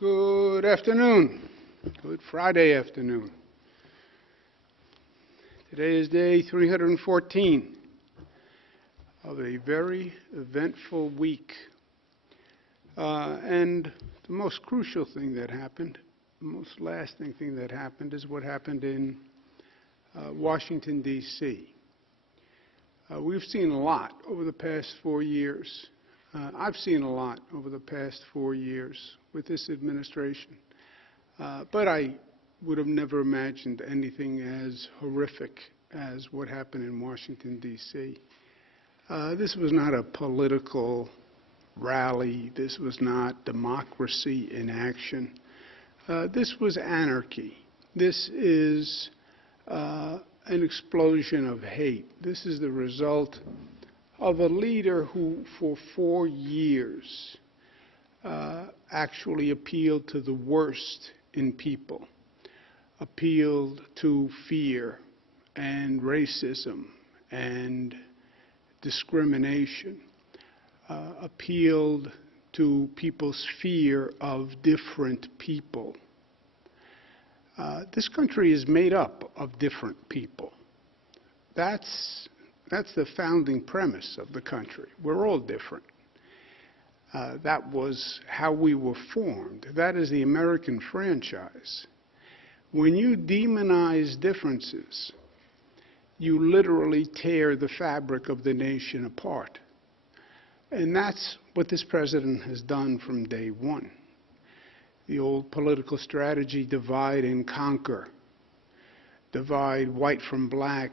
Good afternoon. Good Friday afternoon. Today is day 314 of a very eventful week. And the most crucial thing that happened, the most lasting thing that happened, is what happened in Washington, D.C. We've seen a lot over the past 4 years. I've seen a lot over the past 4 years with this administration. But I would have never imagined anything as horrific as what happened in Washington, D.C. This was not a political rally. This was not democracy in action. This was anarchy. This is an explosion of hate. This is the result of a leader who, for 4 years, actually appealed to the worst in people, appealed to fear and racism and discrimination, appealed to people's fear of different people. This country is made up of different people. That's the founding premise of the country. We're all different. That was how we were formed. That is the American franchise. When you demonize differences, you literally tear the fabric of the nation apart. And that's what this president has done from day one. The old political strategy, divide and conquer. Divide white from black.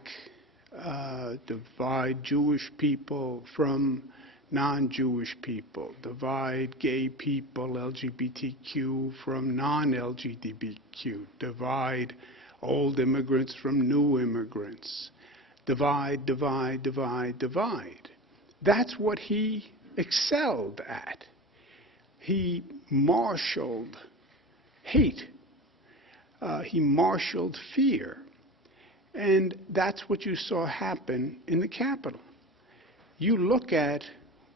Divide Jewish people from non-Jewish people, divide gay people, LGBTQ, from non-LGBTQ, divide old immigrants from new immigrants, divide, divide, divide, divide. That's what he excelled at. He marshaled hate. He marshaled fear. And that's what you saw happen in the Capitol. You look at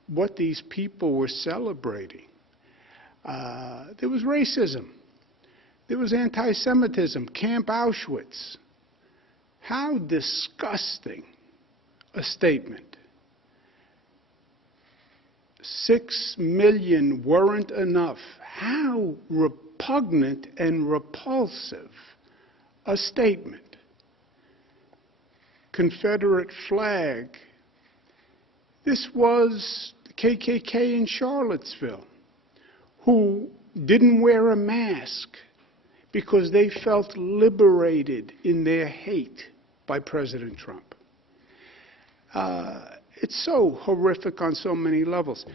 what these people were celebrating. There was racism. There was anti-Semitism, Camp Auschwitz. How disgusting a statement. 6 million weren't enough. How repugnant and repulsive a statement. Confederate flag. This was the KKK in Charlottesville, who didn't wear a mask because they felt liberated in their hate by President Trump. It's so horrific on so many levels.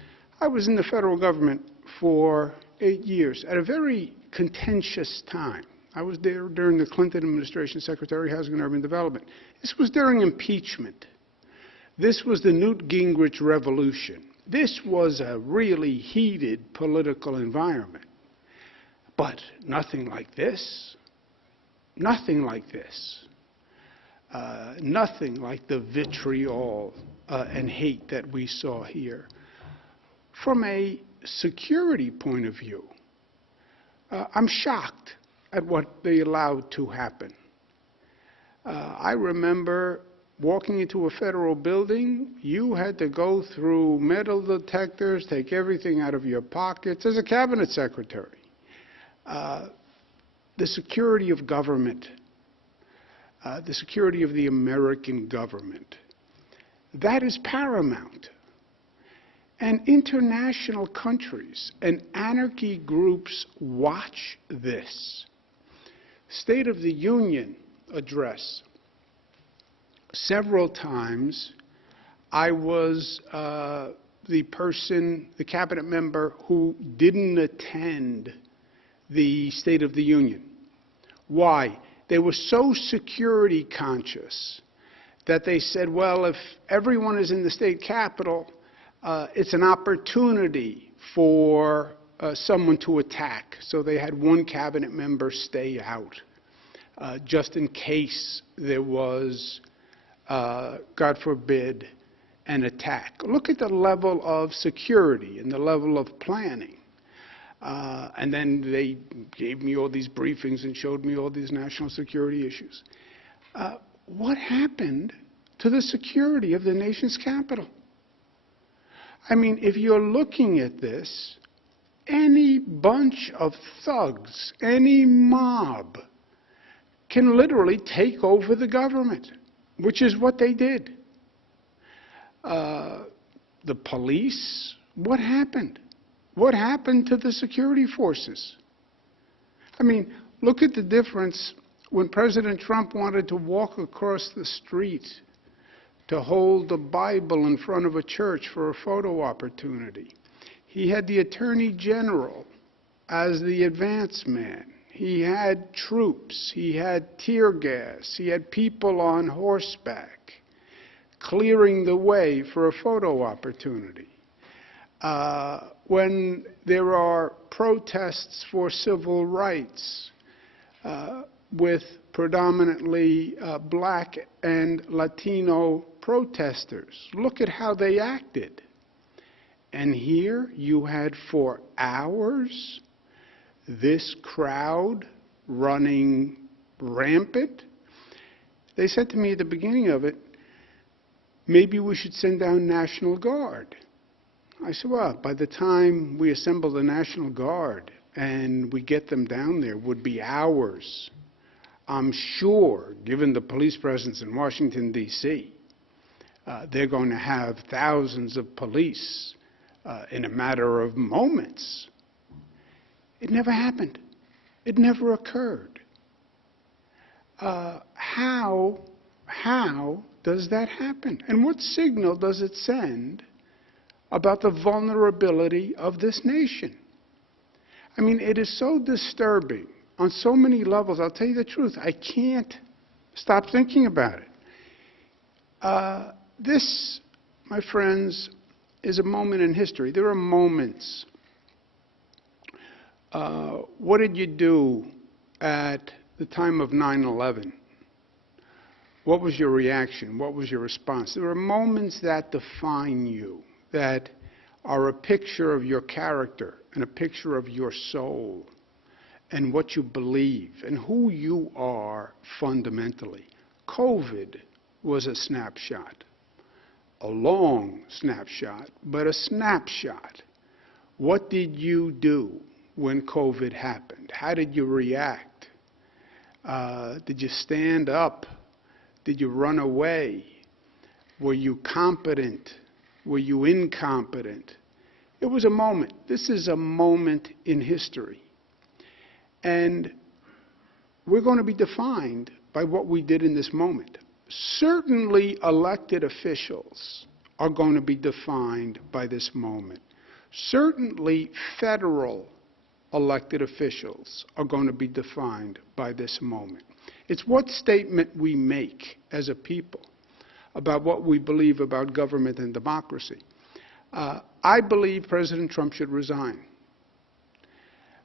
I was in the federal government for 8 years at a very contentious time. I was there during the Clinton administration, Secretary of Housing and Urban Development. This was during impeachment. This was the Newt Gingrich revolution. This was a really heated political environment. But nothing like this. Nothing like this. Nothing like the vitriol and hate that we saw here. From a security point of view, I'm shocked at what they allowed to happen. I remember walking into a federal building. You had to go through metal detectors, take everything out of your pockets as a cabinet secretary. The security of government, the security of the American government, that is paramount. And international countries and anarchy groups watch this. State of the Union address. Several times I was the cabinet member who didn't attend the State of the Union. Why? They were so security conscious that they said, well, if everyone is in the state capitol, it's an opportunity for someone to attack. So they had one cabinet member stay out, just in case there was, God forbid, an attack. Look at the level of security and the level of planning. And then they gave me all these briefings and showed me all these national security issues. What happened to the security of the nation's capital? I mean, if you're looking at this, any bunch of thugs, any mob, can literally take over the government, which is what they did. The police, what happened? What happened to the security forces? I mean, look at the difference when President Trump wanted to walk across the street to hold the Bible in front of a church for a photo opportunity. He had the Attorney General as the advance man. He had troops. He had tear gas. He had people on horseback clearing the way for a photo opportunity. When there are protests for civil rights with predominantly black and Latino protesters, look at how they acted. And here you had for hours this crowd running rampant. They said to me at the beginning of it, maybe we should send down National Guard. I said, well, by the time we assemble the National Guard and we get them down there would be hours. I'm sure, given the police presence in Washington, D.C., they're going to have thousands of police in a matter of moments. It never happened. It never occurred. How does that happen? And what signal does it send about the vulnerability of this nation? I mean, it is so disturbing on so many levels. I'll tell you the truth. I can't stop thinking about it. This, my friends, is a moment in history. There are moments. What did you do at the time of 9/11? What was your reaction? What was your response? There are moments that define you, that are a picture of your character and a picture of your soul and what you believe and who you are fundamentally. COVID was a snapshot, a long snapshot, but a snapshot. What did you do when COVID happened? How did you react? Did you stand up? Did you run away? Were you competent? Were you incompetent? It was a moment. This is a moment in history. And we're going to be defined by what we did in this moment. Certainly elected officials are going to be defined by this moment. Certainly federal elected officials are going to be defined by this moment. It's what statement we make as a people about what we believe about government and democracy. I believe President Trump should resign.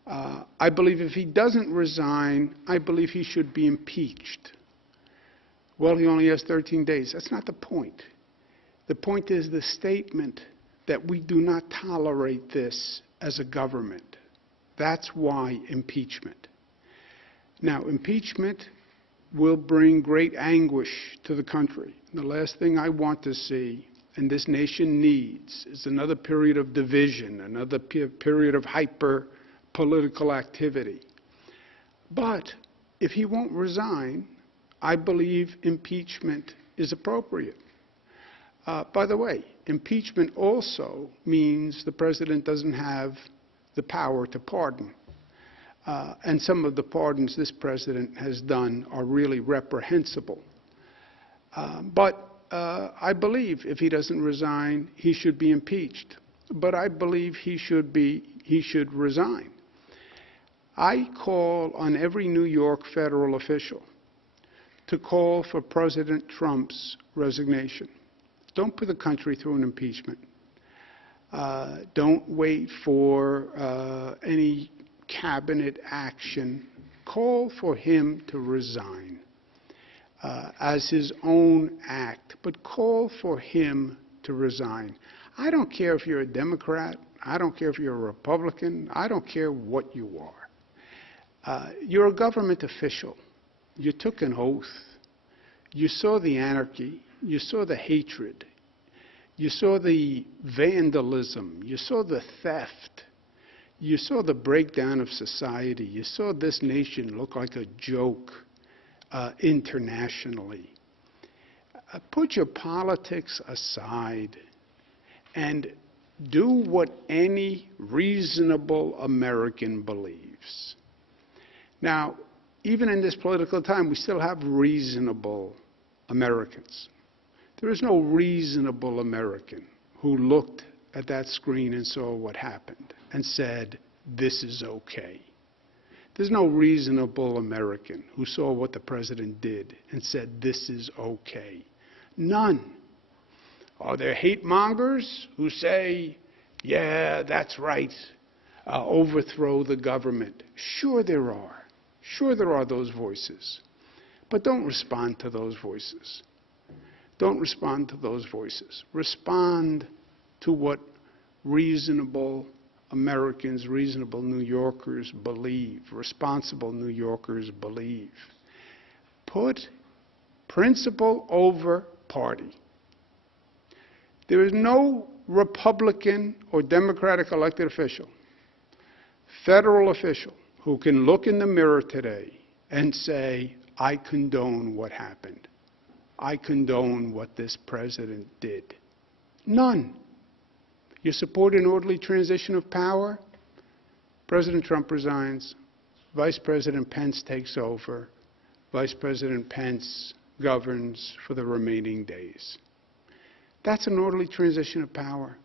I believe if he doesn't resign, I believe he should be impeached. Well, he only has 13 days. That's not the point. The point is the statement that we do not tolerate this as a government. That's why impeachment. Now, impeachment will bring great anguish to the country. The last thing I want to see, and this nation needs, is another period of division, another period of hyper-political activity. But if he won't resign, I believe impeachment is appropriate. By the way, impeachment also means the president doesn't have the power to pardon. And some of the pardons this president has done are really reprehensible. But I believe if he doesn't resign, he should be impeached. But I believe he should resign. I call on every New York federal official to call for President Trump's resignation. Don't put the country through an impeachment. Don't wait for any cabinet action. Call for him to resign as his own act, but call for him to resign. I don't care if you're a Democrat I don't care if you're a Republican. I don't care what you are. You're a government official. You took an oath. You saw the anarchy. You saw the hatred. You saw the vandalism. You saw the theft. You saw the breakdown of society. You saw this nation look like a joke internationally. Put your politics aside and do what any reasonable American believes. Now, even in this political time, we still have reasonable Americans. There is no reasonable American who looked at that screen and saw what happened and said, this is okay. There's no reasonable American who saw what the president did and said, this is okay. None. Are there hate mongers who say, yeah, that's right, overthrow the government? Sure there are. Sure there are those voices. But don't respond to those voices. Don't respond to those voices. Respond to what reasonable Americans, reasonable New Yorkers believe, responsible New Yorkers believe. Put principle over party. There is no Republican or Democratic elected official, federal official, who can look in the mirror today and say, I condone what happened. I condone what this president did. None. You support an orderly transition of power? President Trump resigns. Vice President Pence takes over. Vice President Pence governs for the remaining days. That's an orderly transition of power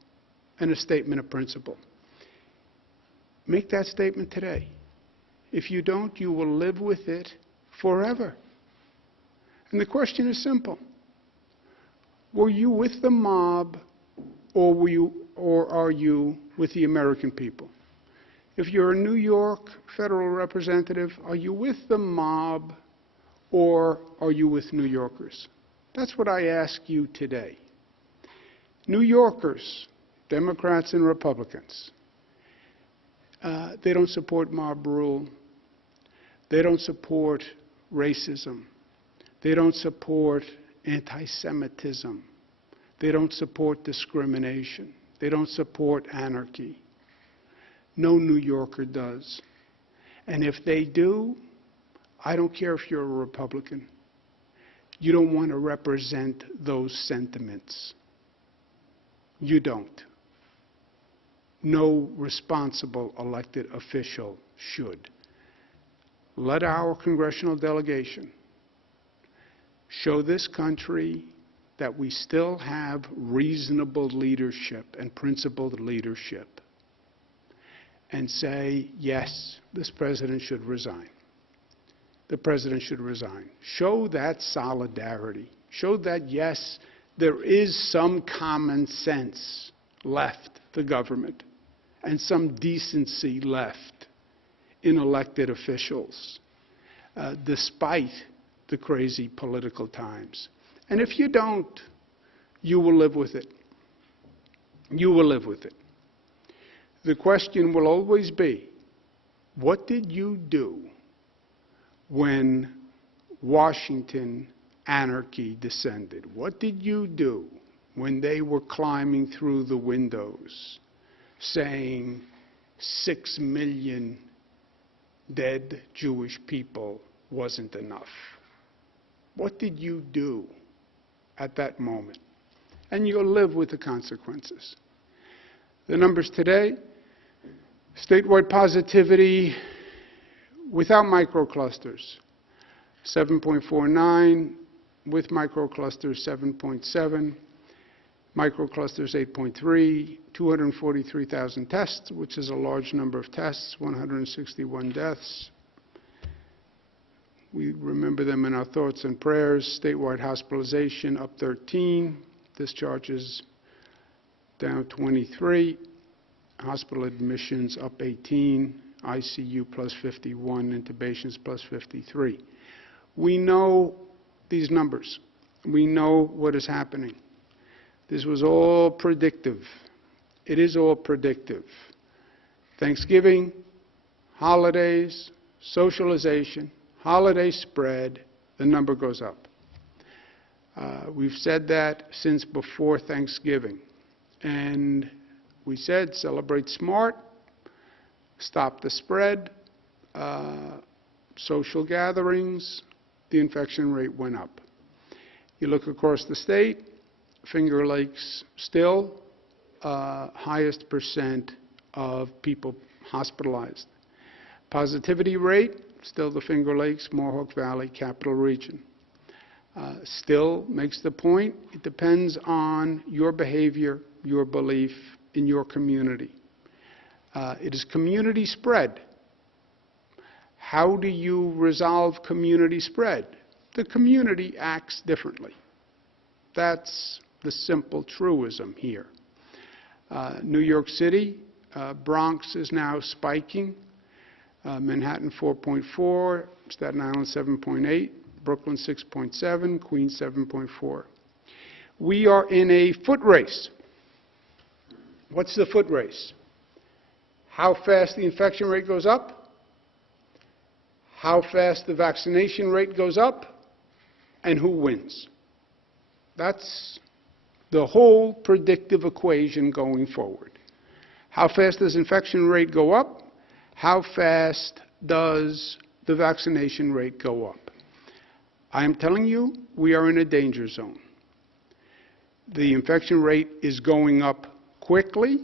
and a statement of principle. Make that statement today. If you don't, you will live with it forever. And the question is simple. Were you with the mob, or are you with the American people? If you're a New York federal representative, are you with the mob, or are you with New Yorkers? That's what I ask you today. New Yorkers, Democrats and Republicans, they don't support mob rule. They don't support racism. They don't support anti-Semitism. They don't support discrimination. They don't support anarchy. No New Yorker does. And if they do, I don't care if you're a Republican. You don't want to represent those sentiments. You don't. No responsible elected official should. Let our congressional delegation show this country that we still have reasonable leadership and principled leadership, and say, yes, this president should resign. The president should resign. Show that solidarity. Show that, yes, there is some common sense left the government and some decency left in elected officials, despite the crazy political times. And if you don't, you will live with it. You will live with it. The question will always be, what did you do when Washington anarchy descended? What did you do when they were climbing through the windows saying 6 million dead Jewish people wasn't enough? What did you do at that moment? And you'll live with the consequences. The numbers today, statewide positivity without microclusters, 7.49, with microclusters, 7.7, microclusters, 8.3, 243,000 tests, which is a large number of tests, 161 deaths. We remember them in our thoughts and prayers. Statewide hospitalization up 13, discharges down 23, hospital admissions up 18, ICU plus 51, intubations plus 53. We know these numbers. We know what is happening. This was all predictive. it is all predictive. Thanksgiving, holidays, socialization, holiday spread, the number goes up. We've said that since before Thanksgiving. And we said celebrate smart, stop the spread, social gatherings, the infection rate went up. You look across the state, Finger Lakes still highest percent of people hospitalized. Positivity rate, still the Finger Lakes, Mohawk Valley, Capital Region. Still makes the point, it depends on your behavior, your belief in your community. It is community spread. How do you resolve community spread? The community acts differently. That's the simple truism here. New York City, Bronx is now spiking. Manhattan 4.4, Staten Island 7.8, Brooklyn 6.7, Queens 7.4. We are in a foot race. What's the foot race? How fast the infection rate goes up, how fast the vaccination rate goes up, and who wins. That's the whole predictive equation going forward. How fast does infection rate go up? How fast does the vaccination rate go up? I am telling you, we are in a danger zone. The infection rate is going up quickly.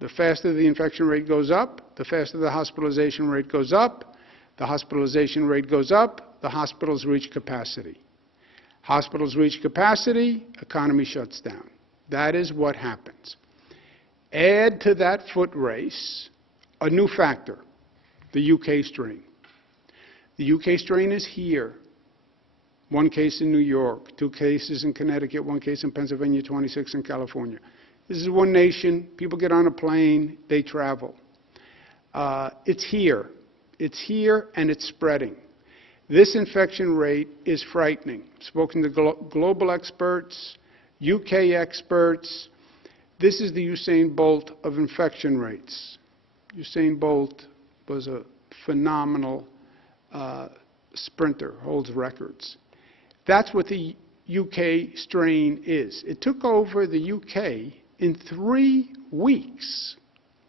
The faster the infection rate goes up, the faster the hospitalization rate goes up. The hospitalization rate goes up, the hospitals reach capacity. Hospitals reach capacity, economy shuts down. That is what happens. Add to that foot race a new factor, the UK strain. The UK strain is here. 1 case in New York, 2 cases in Connecticut, 1 case in Pennsylvania, 26 in California. This is one nation. People get on a plane, they travel. It's here. It's here and it's spreading. This infection rate is frightening. Spoken to global experts, UK experts. This is the Usain Bolt of infection rates. Usain Bolt was a phenomenal sprinter, holds records. That's what the UK strain is. It took over the UK in 3 weeks.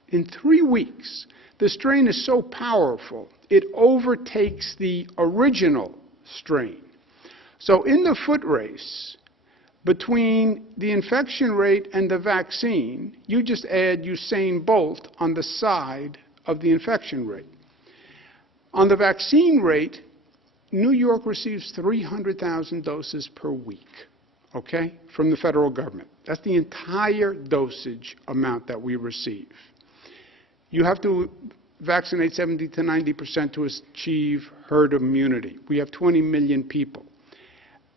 In 3 weeks. The strain is so powerful, it overtakes the original strain. So in the foot race, between the infection rate and the vaccine, you just add Usain Bolt on the side of the infection rate. On the vaccine rate, New York receives 300,000 doses per week, okay, from the federal government. That's the entire dosage amount that we receive. You have to vaccinate 70 to 90% to achieve herd immunity. We have 20 million people.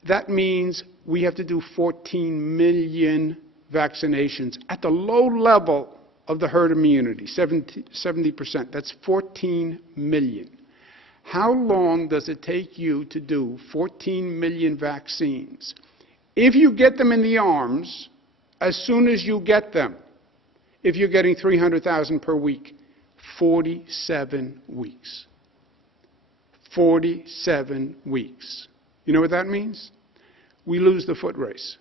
That means we have to do 14 million vaccinations at the low level of the herd immunity, 70%. That's 14 million. How long does it take you to do 14 million vaccines? If you get them in the arms, as soon as you get them, if you're getting 300,000 per week, 47 weeks. 47 weeks. You know what that means? We lose the foot race.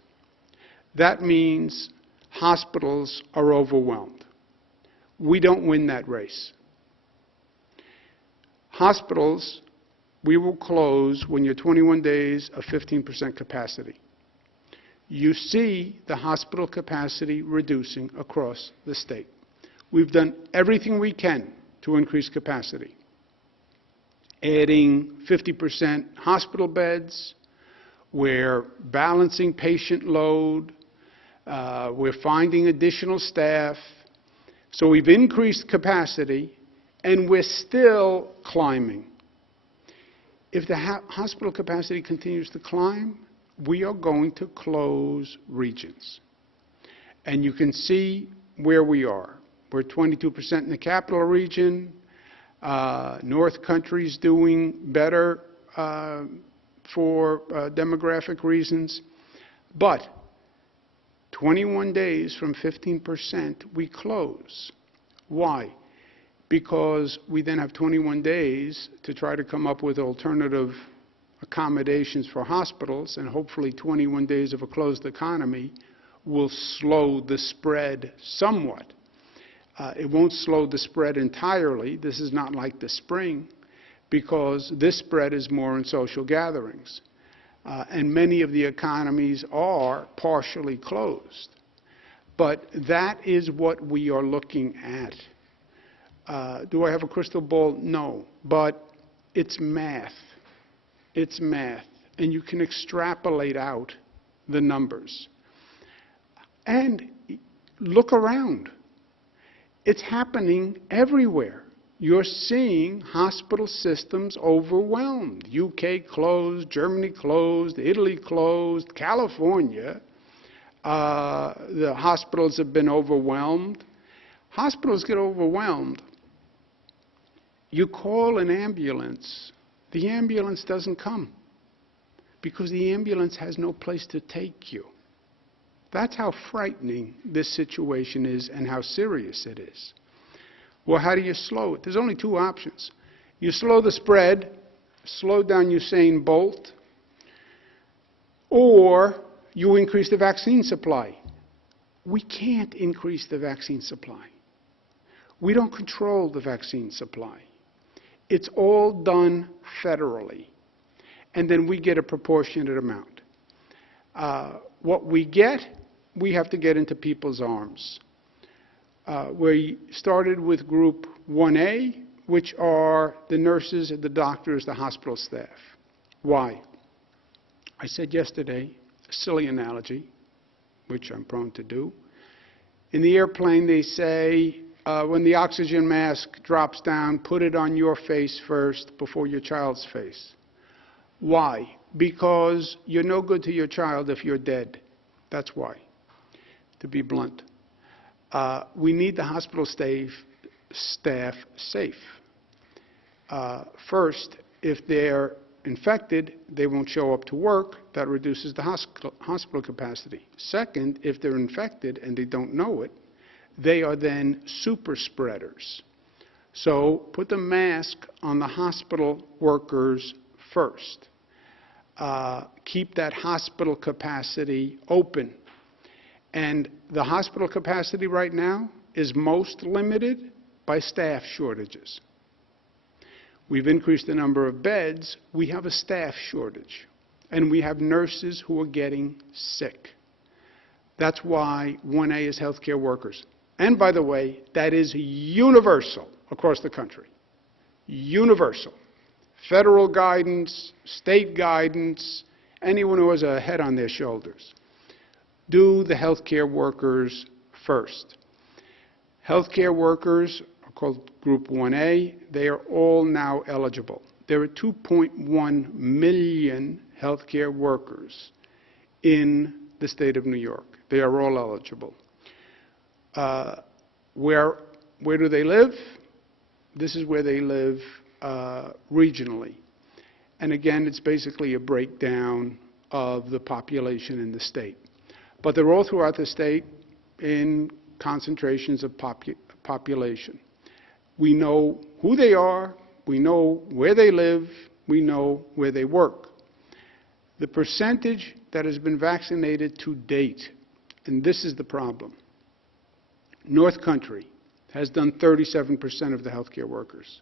That means hospitals are overwhelmed. We don't win that race. Hospitals, we will close when you're 21 days of 15% capacity. You see the hospital capacity reducing across the state. We've done everything we can to increase capacity. Adding 50% hospital beds, we're balancing patient load, we're finding additional staff. So we've increased capacity, and we're still climbing. If the hospital capacity continues to climb, we are going to close regions. And you can see where we are. We're 22% in the capital region. North Country's doing better for demographic reasons. But 21 days from 15%, we close. Why? Because we then have 21 days to try to come up with alternative accommodations for hospitals, and hopefully 21 days of a closed economy will slow the spread somewhat. It won't slow the spread entirely. This is not like the spring, because this spread is more in social gatherings. And many of the economies are partially closed. But that is what we are looking at. Do I have a crystal ball? No. But it's math. It's math. And you can extrapolate out the numbers. And look around. It's happening everywhere. You're seeing hospital systems overwhelmed. UK closed, Germany closed, Italy closed, California. The hospitals have been overwhelmed. Hospitals get overwhelmed. You call an ambulance. The ambulance doesn't come because the ambulance has no place to take you. That's how frightening this situation is and how serious it is. Well, how do you slow it? There's only two options. You slow the spread, slow down Usain Bolt, or you increase the vaccine supply. We can't increase the vaccine supply. We don't control the vaccine supply. It's all done federally, and then we get a proportionate amount. What we get, we have to get into people's arms. We started with Group 1A, which are the nurses, the doctors, the hospital staff. Why? I said yesterday, a silly analogy, which I'm prone to do. In the airplane, they say, when the oxygen mask drops down, put it on your face first before your child's face. Why? Because you're no good to your child if you're dead. That's why, to be blunt. We need the hospital staff safe. First, if they're infected, they won't show up to work. That reduces the hospital capacity. Second, if they're infected and they don't know it, they are then super spreaders. So put the mask on the hospital workers first. Keep that hospital capacity open. And the hospital capacity right now is most limited by staff shortages. We've increased the number of beds. We have a staff shortage. And we have nurses who are getting sick. That's why 1A is healthcare workers. And by the way, that is universal across the country. Universal. Federal guidance, state guidance, anyone who has a head on their shoulders. Do the healthcare workers first. Healthcare workers are called Group 1A. They are all now eligible. There are 2.1 million healthcare workers in the state of New York. They are all eligible. Where do they live? This is where they live regionally. And again, it's basically a breakdown of the population in the state. But they're all throughout the state in concentrations of population. We know who they are, we know where they live, we know where they work. The percentage that has been vaccinated to date, and this is the problem, North Country has done 37% of the healthcare workers.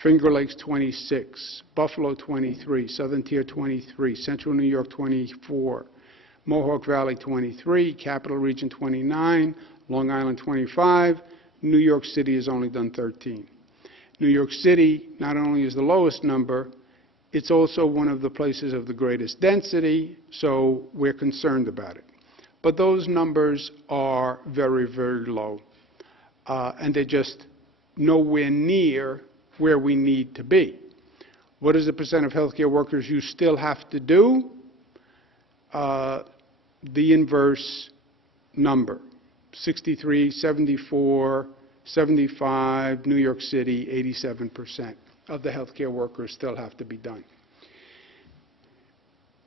Finger Lakes 26, Buffalo 23, Southern Tier 23, Central New York 24, Mohawk Valley 23, Capital Region 29, Long Island 25, New York City has only done 13. New York City not only is the lowest number, it's also one of the places of the greatest density, so we're concerned about it. But those numbers are very, very low, and they're just nowhere near where we need to be. What is the percent of healthcare workers you still have to do? The inverse number, 63, 74, 75, New York City, 87% of the healthcare workers still have to be done.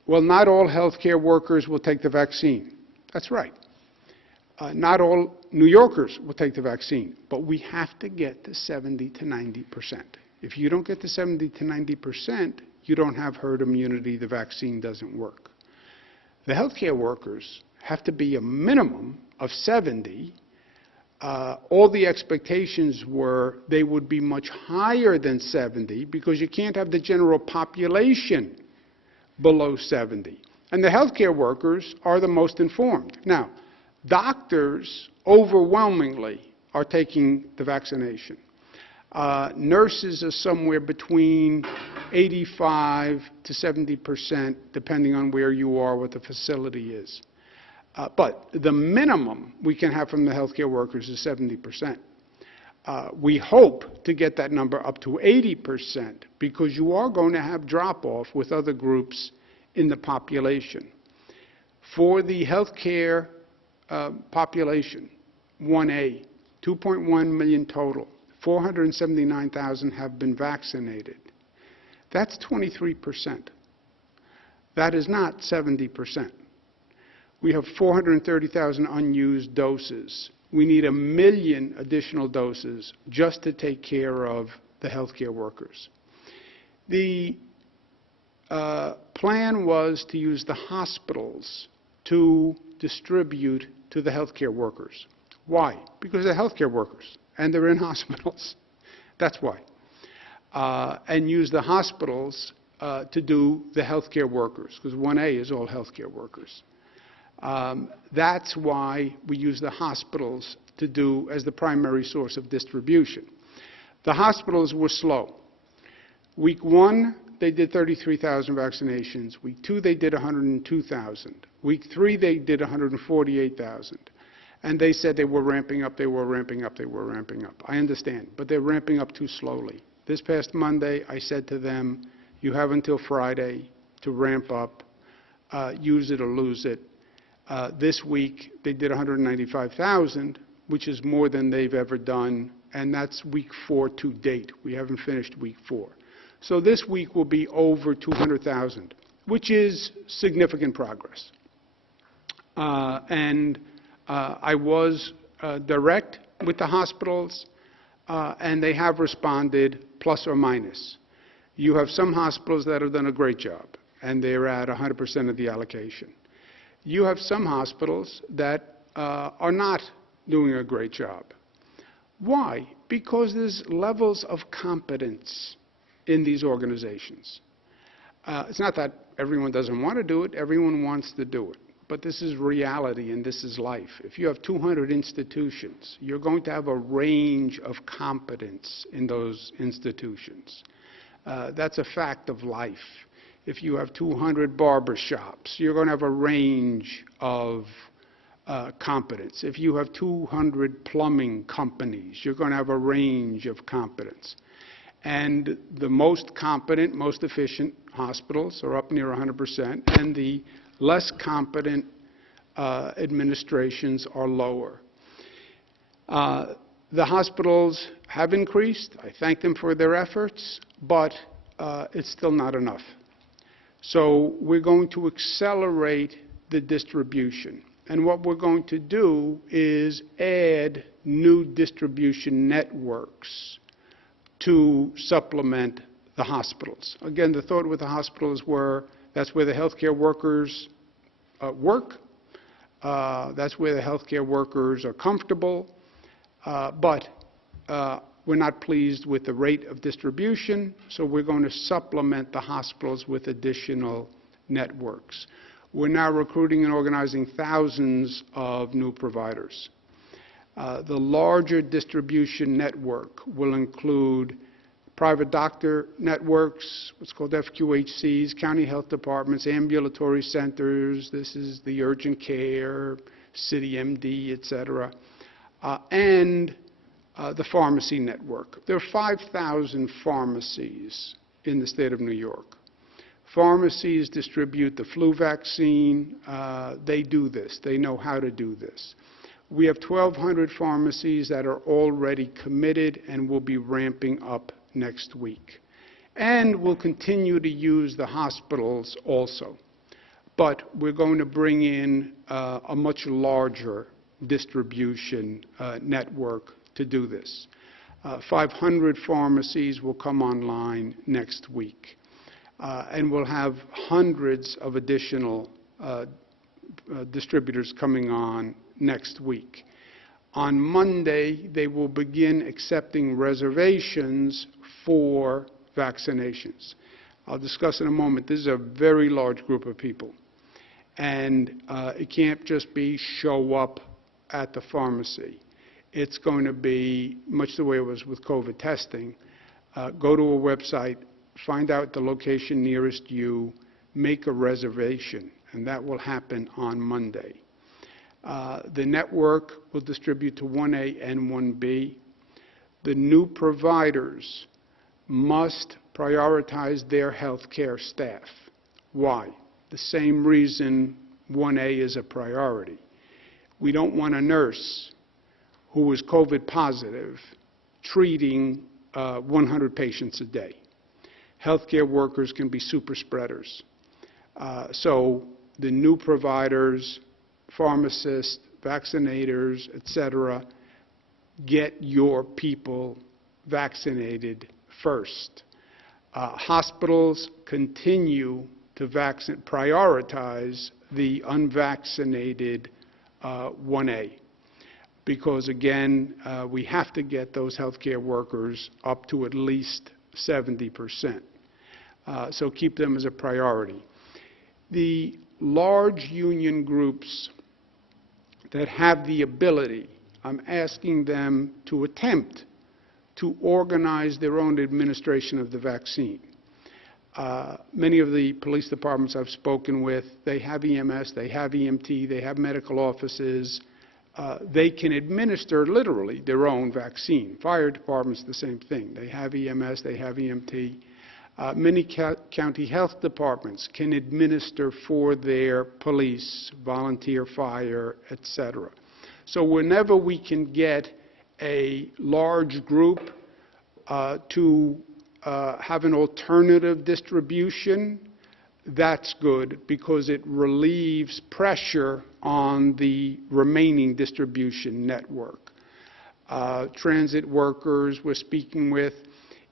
Well, not all healthcare workers will take the vaccine. That's right. Not all New Yorkers will take the vaccine, but we have to get to 70 to 90%. If you don't get to 70 to 90%, you don't have herd immunity, the vaccine doesn't work. The healthcare workers have to be a minimum of 70. All the expectations were they would be much higher than 70 because you can't have the general population below 70. And the healthcare workers are the most informed. Now, doctors overwhelmingly are taking the vaccination. Nurses are somewhere between 85 to 70%, depending on where you are, what the facility is. But the minimum we can have from the healthcare workers is 70%. We hope to get that number up to 80% because you are going to have drop-off with other groups in the population. For the healthcare population, 1A, 2.1 million total, 479,000 have been vaccinated. That's 23%. That is not 70%. We have 430,000 unused doses. We need 1 million additional doses just to take care of the healthcare workers. The plan was to use the hospitals to distribute to the healthcare workers. Why? Because they're healthcare workers and they're in hospitals. That's why. And use the hospitals to do the healthcare workers, because 1A is all healthcare workers. That's why we use the hospitals to do as the primary source of distribution. The hospitals were slow. Week 1, they did 33,000 vaccinations. Week 2, they did 102,000. Week 3, they did 148,000. And they said they were ramping up, they were ramping up, they were ramping up. I understand, but they're ramping up too slowly. This past Monday, I said to them, you have until Friday to ramp up, use it or lose it. This week, they did 195,000, which is more than they've ever done, and that's week 4 to date. We haven't finished week 4. So this week will be over 200,000, which is significant progress. I was direct with the hospitals, and they have responded plus or minus. You have some hospitals that have done a great job, and they're at 100% of the allocation. You have some hospitals that are not doing a great job. Why? Because there's levels of competence in these organizations. It's not that everyone doesn't want to do it, everyone wants to do it. But this is reality and this is life. If you have 200 institutions, you're going to have a range of competence in those institutions. That's a fact of life. If you have 200 barber shops, you're going to have a range of competence. If you have 200 plumbing companies, you're going to have a range of competence. And the most competent, most efficient hospitals are up near 100%, and the less competent administrations are lower. The hospitals have increased. I thank them for their efforts, but it's still not enough. So we're going to accelerate the distribution. And what we're going to do is add new distribution networks to supplement the hospitals. Again, the thought with the hospitals were that's where the healthcare workers work. That's where the healthcare workers are comfortable. But we're not pleased with the rate of distribution, so we're going to supplement the hospitals with additional networks. We're now recruiting and organizing thousands of new providers. The larger distribution network will include private doctor networks, what's called FQHCs, county health departments, ambulatory centers, this is the urgent care, city MD, et cetera, and the pharmacy network. There are 5,000 pharmacies in the state of New York. Pharmacies distribute the flu vaccine. They do this. They know how to do this. We have 1,200 pharmacies that are already committed and will be ramping up next week. And we'll continue to use the hospitals also. But we're going to bring in a much larger distribution network to do this. 500 pharmacies will come online next week, and we'll have hundreds of additional distributors coming on next week. On Monday, they will begin accepting reservations for vaccinations. I'll discuss in a moment. This is a very large group of people, and it can't just be show up at the pharmacy. It's going to be much the way it was with COVID testing. Go to a website, find out the location nearest you, make a reservation, and that will happen on Monday. The network will distribute to 1A and 1B. The new providers must prioritize their health care staff. Why? The same reason 1A is a priority. We don't want a nurse who is COVID positive treating 100 patients a day. Healthcare workers can be super spreaders. So the new providers, pharmacists, vaccinators, etc., get your people vaccinated first. Hospitals continue to prioritize the unvaccinated 1A, because again, we have to get those healthcare workers up to at least 70%. So keep them as a priority. The large union groups that have the ability, I'm asking them to attempt to organize their own administration of the vaccine. Many of the police departments I've spoken with, they have EMS, they have EMT, they have medical offices. They can administer literally their own vaccine. Fire departments, the same thing. They have EMS, they have EMT. Many county health departments can administer for their police, volunteer fire, etc. So whenever we can get a large group to have an alternative distribution, that's good, because it relieves pressure on the remaining distribution network. Transit workers we're speaking with,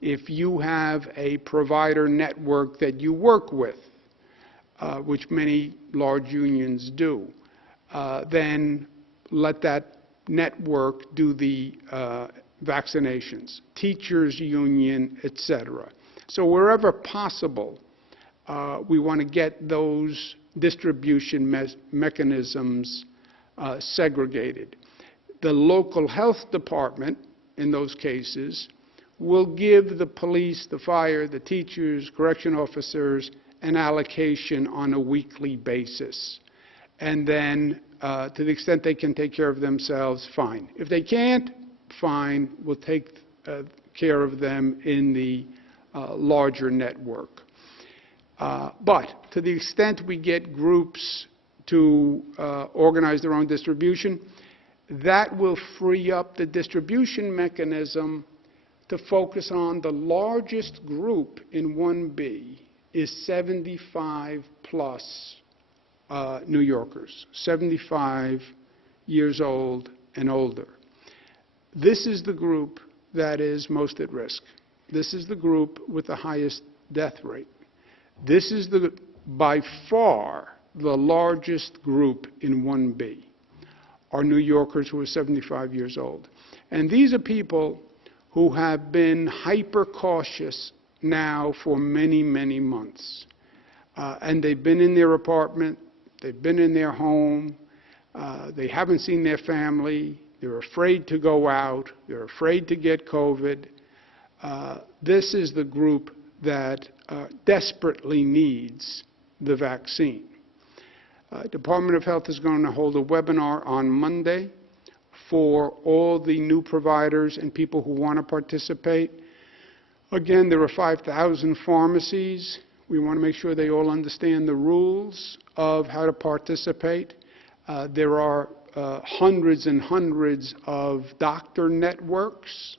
if you have a provider network that you work with, which many large unions do, then let that network do the vaccinations, teachers union, etc. So wherever possible, we want to get those distribution mechanisms segregated. The local health department, in those cases, will give the police, the fire, the teachers, correction officers an allocation on a weekly basis. And then, to the extent they can take care of themselves, fine. If they can't, fine, we'll take care of them in the larger network. But to the extent we get groups to organize their own distribution, that will free up the distribution mechanism to focus on the largest group in 1B is 75 plus New Yorkers, 75 years old and older. This is the group that is most at risk. This is the group with the highest death rate. This is by far the largest group in 1B, are New Yorkers who are 75 years old. And these are people who have been hyper cautious now for many, many months. And they've been in their apartment, they've been in their home, they haven't seen their family, they're afraid to go out, they're afraid to get COVID. This is the group that desperately needs the vaccine. Department of Health is going to hold a webinar on Monday for all the new providers and people who want to participate. Again, there are 5,000 pharmacies. We want to make sure they all understand the rules of how to participate. There are hundreds and hundreds of doctor networks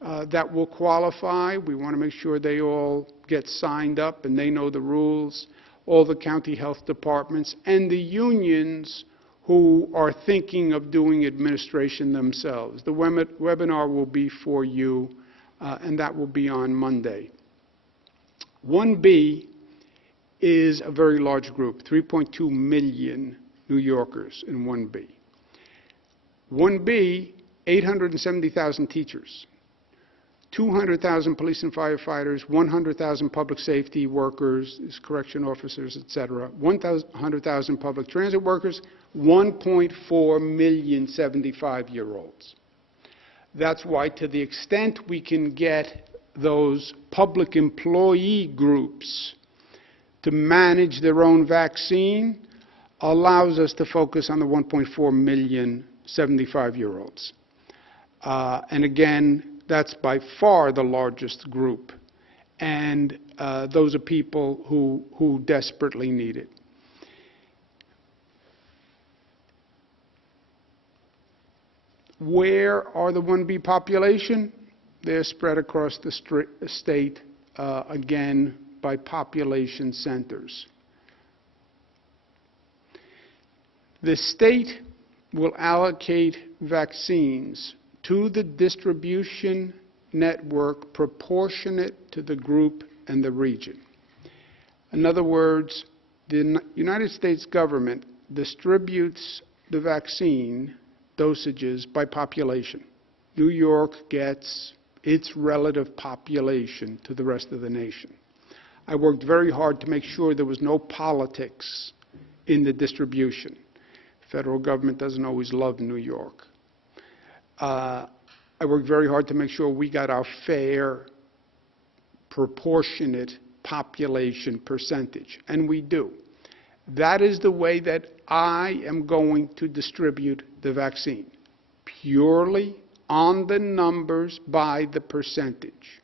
that will qualify. We want to make sure they all get signed up and they know the rules. All the county health departments and the unions who are thinking of doing administration themselves. The webinar will be for you, and that will be on Monday. 1B is a very large group, 3.2 million New Yorkers in 1B. 1B, 870,000 teachers, 200,000 police and firefighters, 100,000 public safety workers, correction officers, etc., 100,000 public transit workers, 1.4 million 75-year-olds. That's why, to the extent we can get those public employee groups to manage their own vaccine, allows us to focus on the 1.4 million 75-year-olds. And again, that's by far the largest group. And those are people who desperately need it. Where are the 1B population? They're spread across the state, again, by population centers. The state will allocate vaccines to the distribution network proportionate to the group and the region. In other words, the United States government distributes the vaccine dosages by population. New York gets its relative population to the rest of the nation. I worked very hard to make sure there was no politics in the distribution. Federal government doesn't always love New York. I worked very hard to make sure we got our fair, proportionate population percentage, and we do. That is the way that I am going to distribute the vaccine, purely on the numbers by the percentage.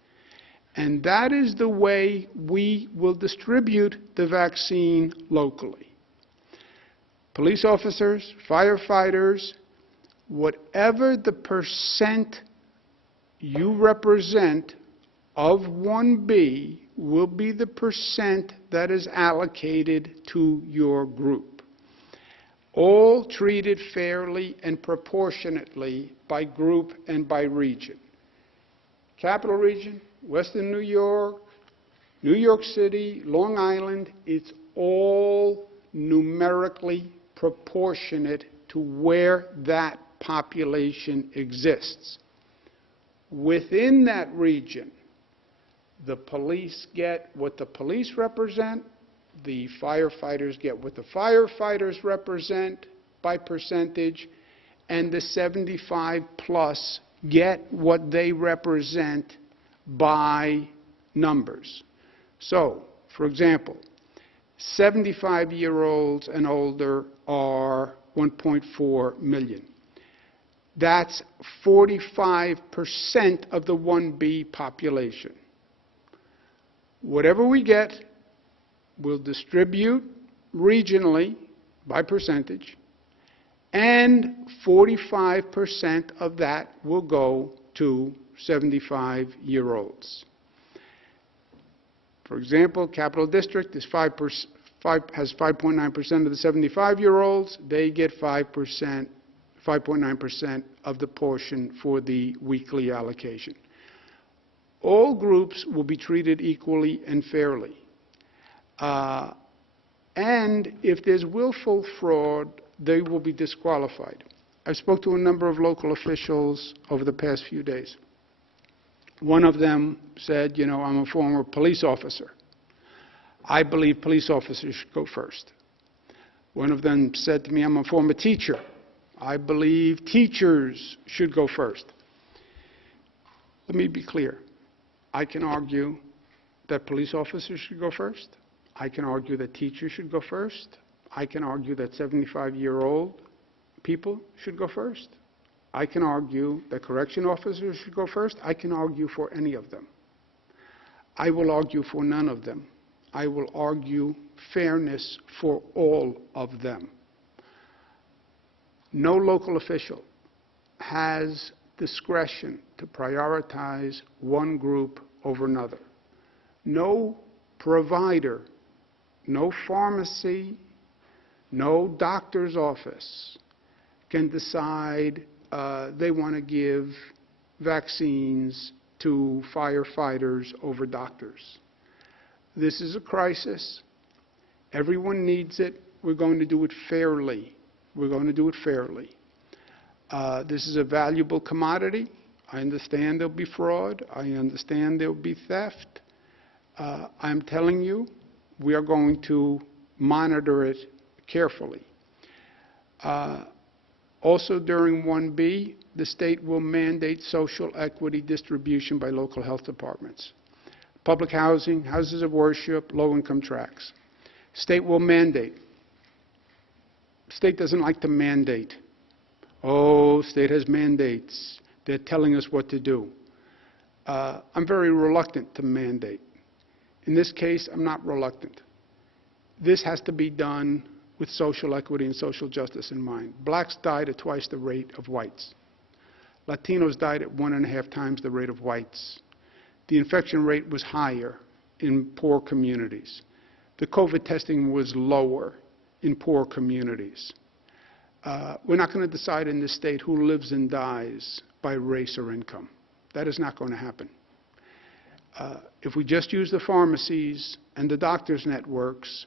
And that is the way we will distribute the vaccine locally. Police officers, firefighters, whatever the percent you represent of 1B will be the percent that is allocated to your group. All treated fairly and proportionately by group and by region. Capital Region, Western New York City, Long Island, it's all numerically proportionate to where that population exists. Within that region, the police get what the police represent, the firefighters get what the firefighters represent by percentage, and the 75 plus get what they represent by numbers. So, for example, 75-year-olds and older are 1.4 million. That's 45% of the 1B population. Whatever we get, we'll distribute regionally by percentage, and 45% of that will go to 75-year-olds. For example, Capital District is has 5.9% of the 75-year-olds. They get 5.9% of the portion for the weekly allocation. All groups will be treated equally and fairly. And if there's willful fraud, they will be disqualified. I spoke to a number of local officials over the past few days. One of them said, you know, I'm a former police officer. I believe police officers should go first. One of them said to me, I'm a former teacher. I believe teachers should go first. Let me be clear. I can argue that police officers should go first. I can argue that teachers should go first. I can argue that 75-year-old people should go first. I can argue that correction officers should go first. I can argue for any of them. I will argue for none of them. I will argue fairness for all of them. No local official has discretion to prioritize one group over another. No provider, no pharmacy, No doctor's office can decide they want to give vaccines to firefighters over doctors. This is a crisis. Everyone needs it. We're going to do it fairly. We're going to do it fairly. This is a valuable commodity. I understand there'll be fraud. I understand there'll be theft. I'm telling you, we are going to monitor it carefully. Also during 1B, the state will mandate social equity distribution by local health departments. Public housing, houses of worship, low-income tracts. State will mandate. State doesn't like to mandate. Oh, state has mandates. They're telling us what to do. I'm very reluctant to mandate. In this case, I'm not reluctant. This has to be done with social equity and social justice in mind. Blacks died at twice the rate of whites. Latinos died at 1.5 times the rate of whites. The infection rate was higher in poor communities. The COVID testing was lower in poor communities. We're not going to decide in this state who lives and dies by race or income. That is not going to happen. If we just use the pharmacies and the doctors' networks,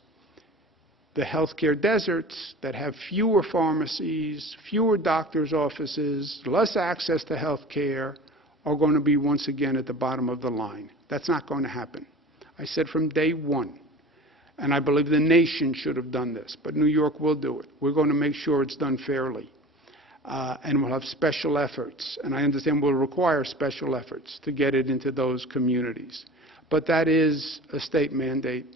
the healthcare deserts that have fewer pharmacies, fewer doctors' offices, less access to health care, are going to be once again at the bottom of the line. That's not going to happen. I said from day one, and I believe the nation should have done this, but New York will do it. We're going to make sure it's done fairly. And we'll have special efforts, and I understand will require special efforts to get it into those communities. But that is a state mandate,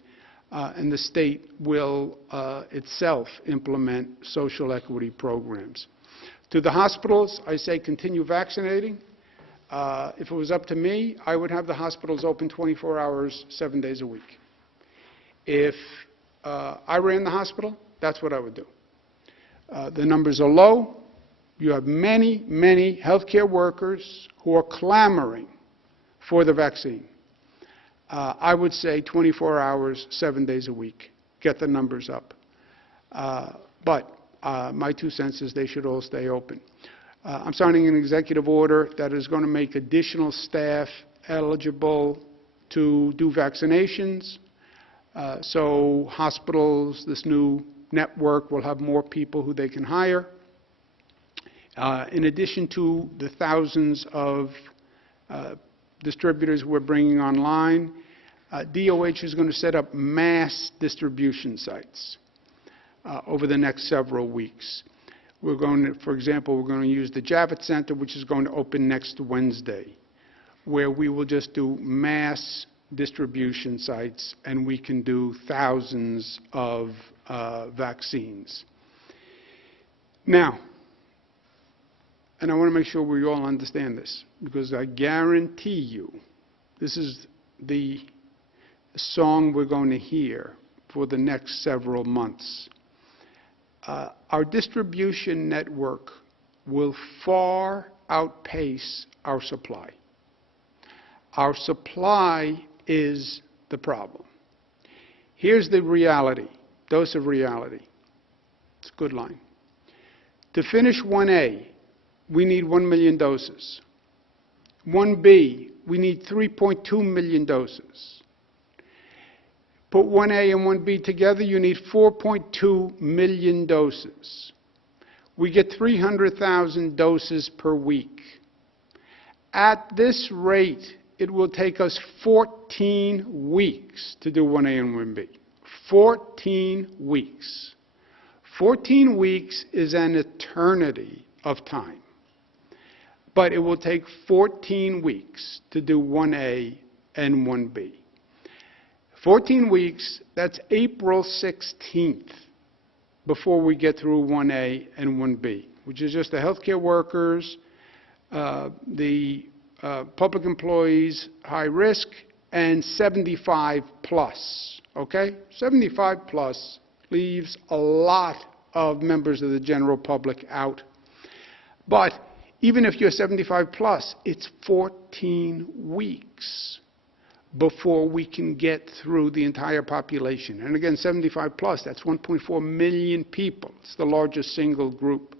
and the state will itself implement social equity programs. To the hospitals, I say continue vaccinating. If it was up to me, I would have the hospitals open 24 hours, 7 days a week. If I ran the hospital, that's what I would do. The numbers are low. You have many, many healthcare workers who are clamoring for the vaccine. I would say 24 hours, 7 days a week. Get the numbers up. But my 2 cents is they should all stay open. I'm signing an executive order that is going to make additional staff eligible to do vaccinations. So hospitals, this new network, will have more people who they can hire. In addition to the thousands of distributors we're bringing online, DOH is going to set up mass distribution sites over the next several weeks. We're going to, for example, we're going to use the Javits Center, which is going to open next Wednesday, where we will just do mass distribution sites, and we can do thousands of vaccines. Now, and I want to make sure we all understand this, because I guarantee you, this is the song we're going to hear for the next several months. Our distribution network will far outpace our supply. Our supply is the problem. Here's the reality, dose of reality. It's a good line. To finish 1A, we need 1 million doses. 1B, we need 3.2 million doses. Put 1A and 1B together, you need 4.2 million doses. We get 300,000 doses per week. At this rate, it will take us 14 weeks to do 1A and 1B. 14 weeks. 14 weeks is an eternity of time. But it will take 14 weeks to do 1A and 1B. 14 weeks, that's April 16th before we get through 1A and 1B, which is just the healthcare workers, the public employees, high risk, and 75 plus, okay? 75 plus leaves a lot of members of the general public out. But even if you're 75 plus, it's 14 weeks before we can get through the entire population. And again, 75 plus, that's 1.4 million people. It's the largest single group.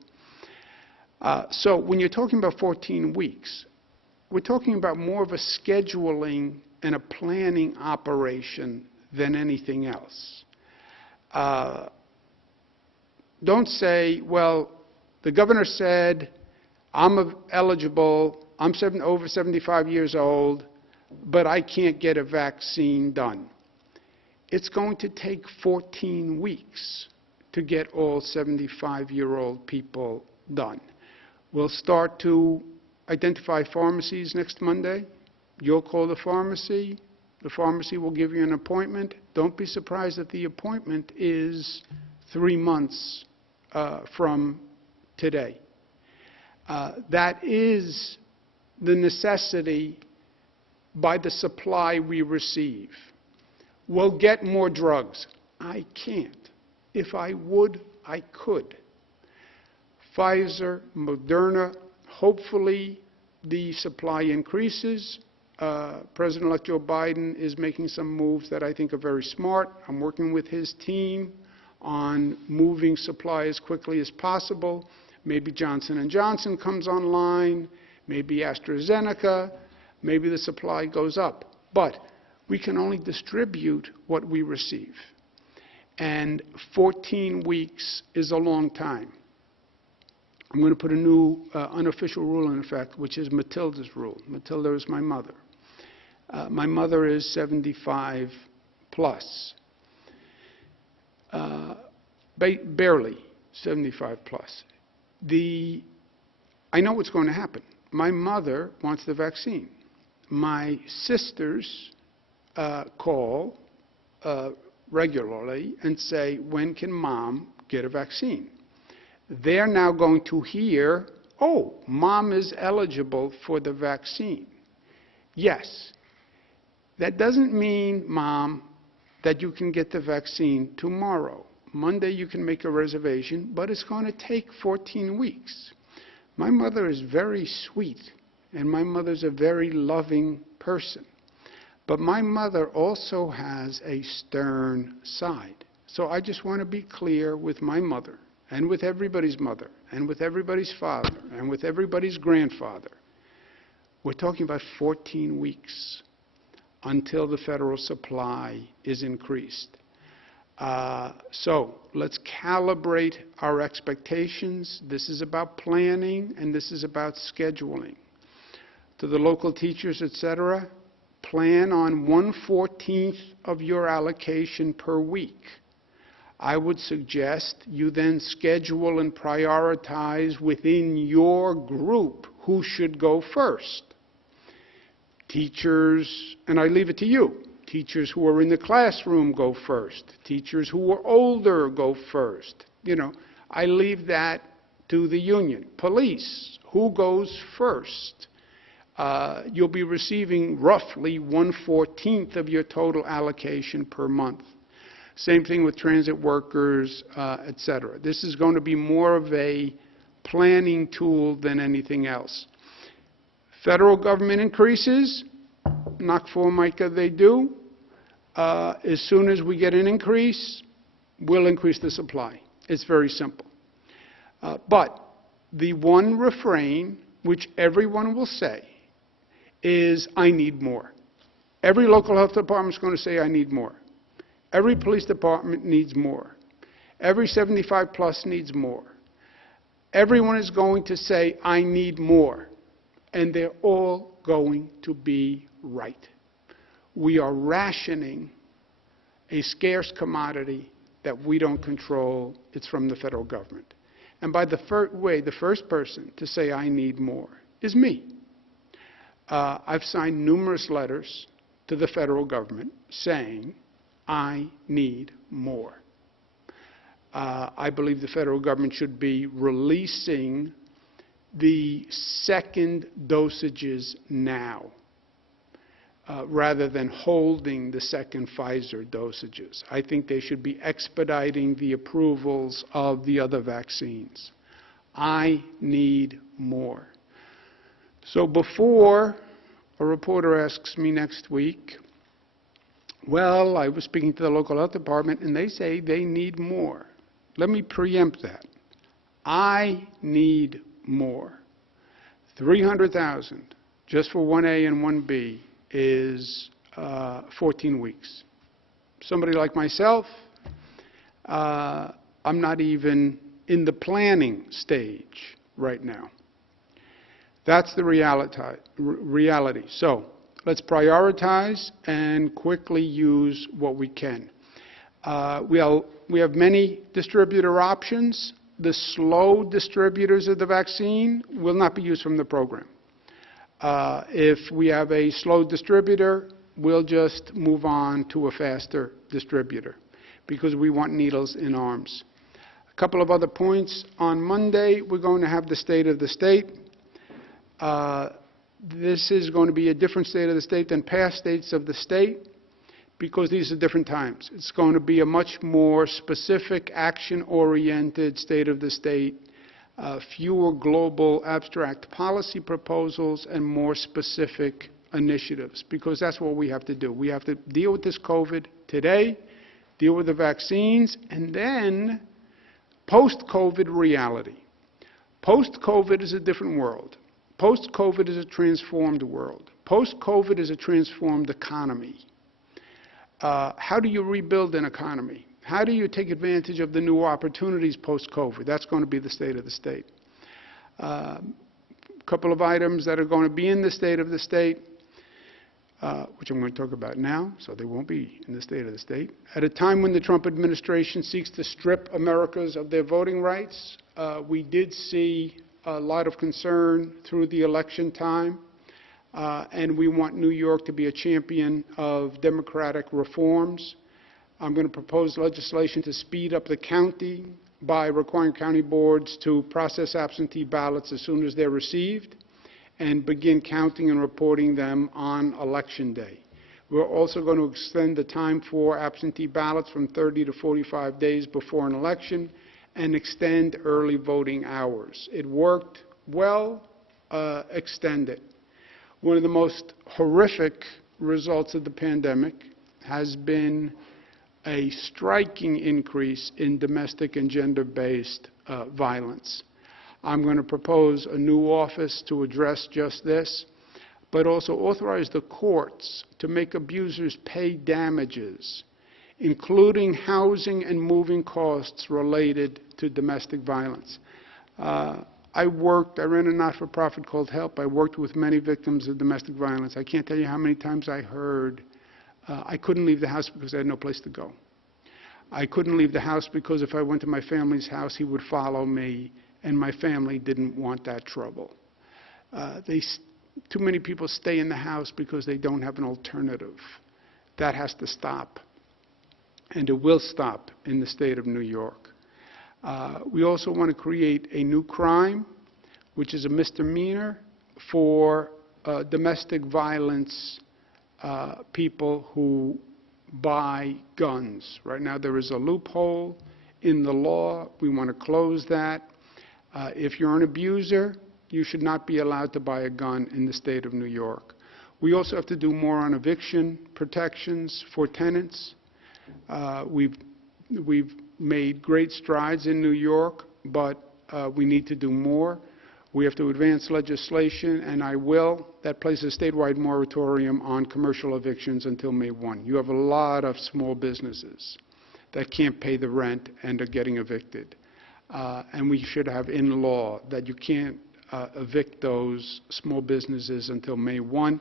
So when you're talking about 14 weeks, we're talking about more of a scheduling and a planning operation than anything else. Don't say, well, the governor said, I'm eligible, I'm over 75 years old, but I can't get a vaccine done. It's going to take 14 weeks to get all 75-year-old people done. We'll start to identify pharmacies next Monday. You'll call the pharmacy will give you an appointment. Don't be surprised that the appointment is 3 months from today. That is the necessity by the supply we receive. We'll get more drugs. I can't. If I would, I could. Pfizer, Moderna, hopefully the supply increases. President-elect Joe Biden is making some moves that I think are very smart. I'm working with his team on moving supply as quickly as possible. Maybe Johnson & Johnson comes online, maybe AstraZeneca, maybe the supply goes up. But we can only distribute what we receive. And 14 weeks is a long time. I'm going to put a new unofficial rule in effect, which is Matilda's rule. Matilda is my mother. My mother is 75 plus. Barely 75 plus. I know what's going to happen. My mother wants the vaccine. My sisters call regularly and say, when can mom get a vaccine? They're now going to hear, oh, mom is eligible for the vaccine. Yes. That doesn't mean, mom, that you can get the vaccine tomorrow. Monday you can make a reservation, but it's going to take 14 weeks. My mother is very sweet, and my mother's a very loving person. But my mother also has a stern side. So I just want to be clear with my mother, and with everybody's mother, and with everybody's father, and with everybody's grandfather. We're talking about 14 weeks until the federal supply is increased. So let's calibrate our expectations. This is about planning, and this is about scheduling. To the local teachers, etc., plan on 1/14 of your allocation per week. I would suggest you then schedule and prioritize within your group who should go first. Teachers, and I leave it to you, teachers who are in the classroom go first. Teachers who are older go first. You know, I leave that to the union. Police, who goes first? You'll be receiving roughly 1/14 of your total allocation per month. Same thing with transit workers, etc. This is going to be more of a planning tool than anything else. Federal government increases, knock formica they do. As soon as we get an increase, we'll increase the supply. It's very simple. But the one refrain which everyone will say is, I need more. Every local health department is going to say, I need more. Every police department needs more. Every 75 plus needs more. Everyone is going to say, I need more. And they're all going to be right. We are rationing a scarce commodity that we don't control. It's from the federal government. And by the first person to say, I need more, is me. I've signed numerous letters to the federal government saying, I need more. I believe the federal government should be releasing the second dosages now, rather than holding the second Pfizer dosages. I think they should be expediting the approvals of the other vaccines. I need more. So before a reporter asks me next week, Well, I was speaking to the local health department, and they say they need more. Let me preempt that. I need more. 300,000 just for 1A and 1B is 14 weeks. Somebody like myself, I'm not even in the planning stage right now. That's the reality. So let's prioritize and quickly use what we can. We have many distributor options. The slow distributors of the vaccine will not be used from the program. If we have a slow distributor, we'll just move on to a faster distributor because we want needles in arms. A couple of other points. On Monday, we're going to have the State of the State. This is going to be a different State of the State than past States of the State because these are different times. It's going to be a much more specific, action-oriented State of the State, fewer global abstract policy proposals, and more specific initiatives, because that's what we have to do. We have to deal with this COVID today, deal with the vaccines, and then post-COVID reality. Post-COVID is a different world. Post-COVID is a transformed world. Post-COVID is a transformed economy. How do you rebuild an economy? How do you take advantage of the new opportunities post-COVID? That's going to be the State of the State. A couple of items that are going to be in the State of the State, which I'm going to talk about now, so they won't be in the State of the State. At a time when the Trump administration seeks to strip Americans of their voting rights, we did see a lot of concern through the election time, and we want New York to be a champion of democratic reforms. I'm going to propose legislation to speed up the counting by requiring county boards to process absentee ballots as soon as they're received and begin counting and reporting them on Election Day. We're also going to extend the time for absentee ballots from 30 to 45 days before an election and extend early voting hours. It worked well, extend it. One of the most horrific results of the pandemic has been a striking increase in domestic and gender-based violence. I'm going to propose a new office to address just this, but also authorize the courts to make abusers pay damages, including housing and moving costs related to domestic violence. I ran a not-for-profit called HELP. I worked with many victims of domestic violence. I can't tell you how many times I heard, I couldn't leave the house because I had no place to go. I couldn't leave the house because if I went to my family's house, he would follow me, and my family didn't want that trouble. Too many people stay in the house because they don't have an alternative. That has to stop, and it will stop in the state of New York. We also want to create a new crime, which is a misdemeanor for domestic violence people who buy guns. Right now there is a loophole in the law. We want to close that. If you're an abuser, you should not be allowed to buy a gun in the state of New York. We also have to do more on eviction protections for tenants. We've made great strides in New York, but we need to do more. We have to advance legislation, and I will, that places a statewide moratorium on commercial evictions until May 1. You have a lot of small businesses that can't pay the rent and are getting evicted. And we should have in law that you can't evict those small businesses until May 1.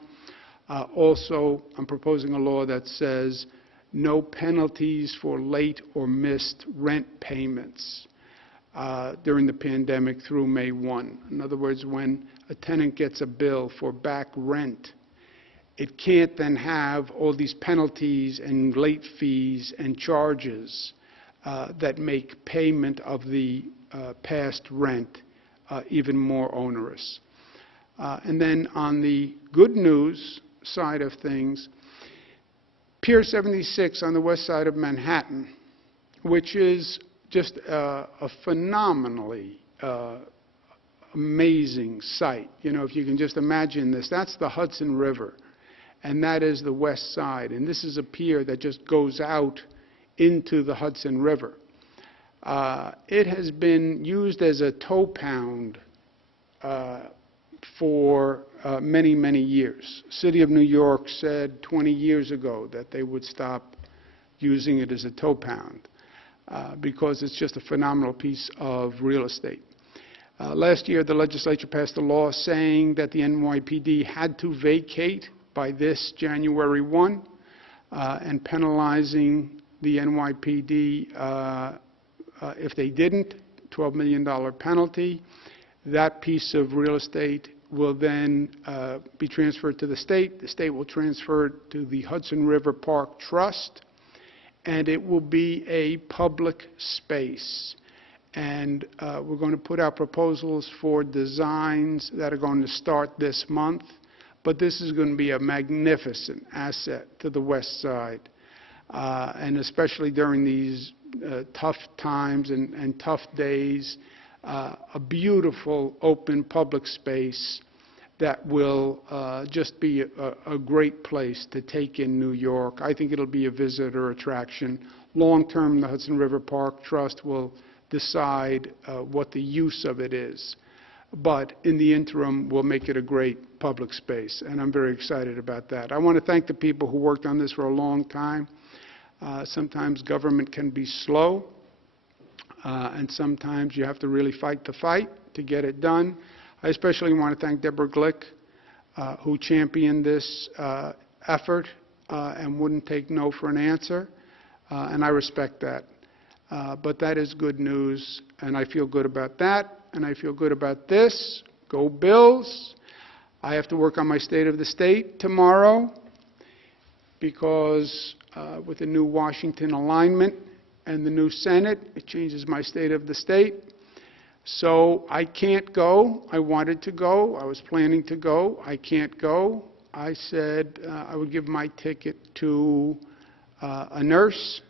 Also, I'm proposing a law that says no penalties for late or missed rent payments during the pandemic through May 1. In other words, when a tenant gets a bill for back rent, it can't then have all these penalties and late fees and charges that make payment of the past rent even more onerous. And then on the good news side of things, Pier 76 on the west side of Manhattan, which is just a phenomenally amazing site. You know, if you can just imagine this, that's the Hudson River. and that is the west side. And this is a pier that just goes out into the Hudson River. It has been used as a tow pound for many, many years. City of New York said 20 years ago that they would stop using it as a tow pound because it's just a phenomenal piece of real estate. Last year, the legislature passed a law saying that the NYPD had to vacate by this January 1 and penalizing the NYPD if they didn't, $12 million penalty. That piece of real estate will then be transferred to the state. The state will transfer it to the Hudson River Park Trust, and it will be a public space. And we're going to put out proposals for designs that are going to start this month, but this is going to be a magnificent asset to the west side, and especially during these tough times and tough days, a beautiful open public space that will just be a great place to take in New York. I think it'll be a visitor attraction. Long term, the Hudson River Park Trust will decide what the use of it is. But in the interim, we'll make it a great public space, and I'm very excited about that. I want to thank the people who worked on this for a long time. Sometimes government can be slow, and sometimes you have to really fight the fight to get it done. I especially want to thank Deborah Glick, who championed this effort and wouldn't take no for an answer, and I respect that. But that is good news, and I feel good about that, and I feel good about this. Go Bills. I have to work on my State of the State tomorrow because with the new Washington alignment and the new Senate, it changes my State of the State. So I can't go. I wanted to go. I was planning to go. I can't go. I said I would give my ticket to a nurse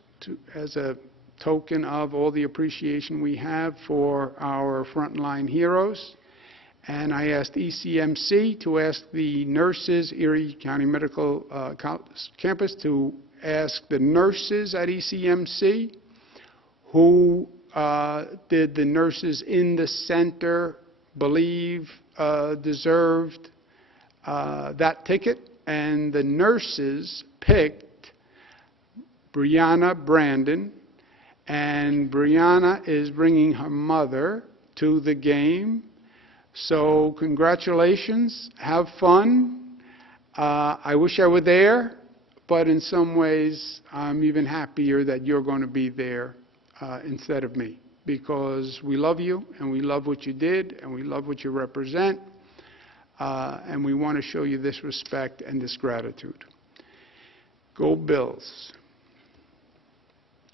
as a token of all the appreciation we have for our frontline heroes. And I asked ECMC to ask the nurses, Erie County Medical Campus, to ask the nurses at ECMC who did the nurses in the center believe deserved that ticket. And the nurses picked Brianna Brandon, and Brianna is bringing her mother to the game. So congratulations, have fun. I wish I were there, but in some ways I'm even happier that you're going to be there instead of me, because we love you and we love what you did and we love what you represent, and we want to show you this respect and this gratitude. Go Bills.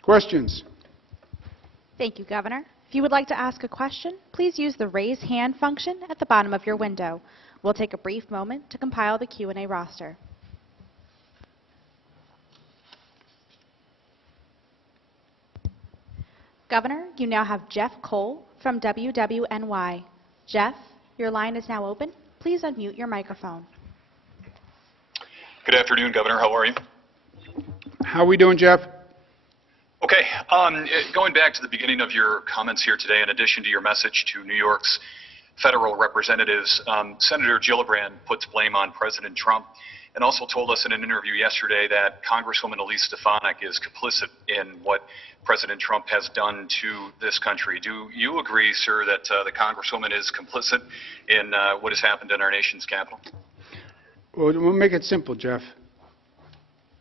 Questions? Thank you, Governor. If you would like to ask a question, please use the raise hand function at the bottom of your window. We'll take a brief moment to compile the Q&A roster. Governor, you now have Jeff Cole from WWNY. Jeff, your line is now open. Please unmute your microphone. Good afternoon, Governor. How are you? How are we doing, Jeff? Okay. Going back to the beginning of your comments here today, in addition to your message to New York's federal representatives, Senator Gillibrand puts blame on President Trump and also told us in an interview yesterday that Congresswoman Elise Stefanik is complicit in what President Trump has done to this country. Do you agree, sir, that the Congresswoman is complicit in what has happened in our nation's capital? Well, we'll make it simple, Jeff.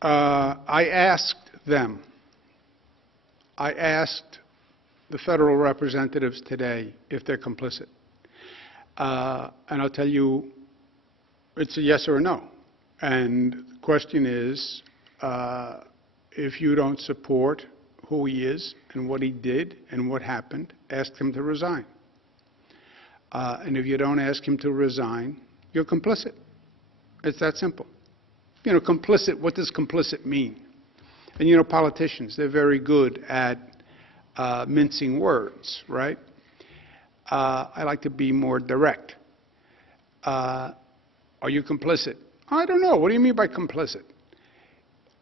I asked them. I asked the federal representatives today if they're complicit. And I'll tell you, it's a yes or a no. And the question is, if you don't support who he is and what he did and what happened, ask him to resign. And if you don't ask him to resign, you're complicit. It's that simple. You know, complicit, what does complicit mean? And you know, politicians, they're very good at mincing words, right? I like to be more direct. Are you complicit? I don't know. What do you mean by complicit?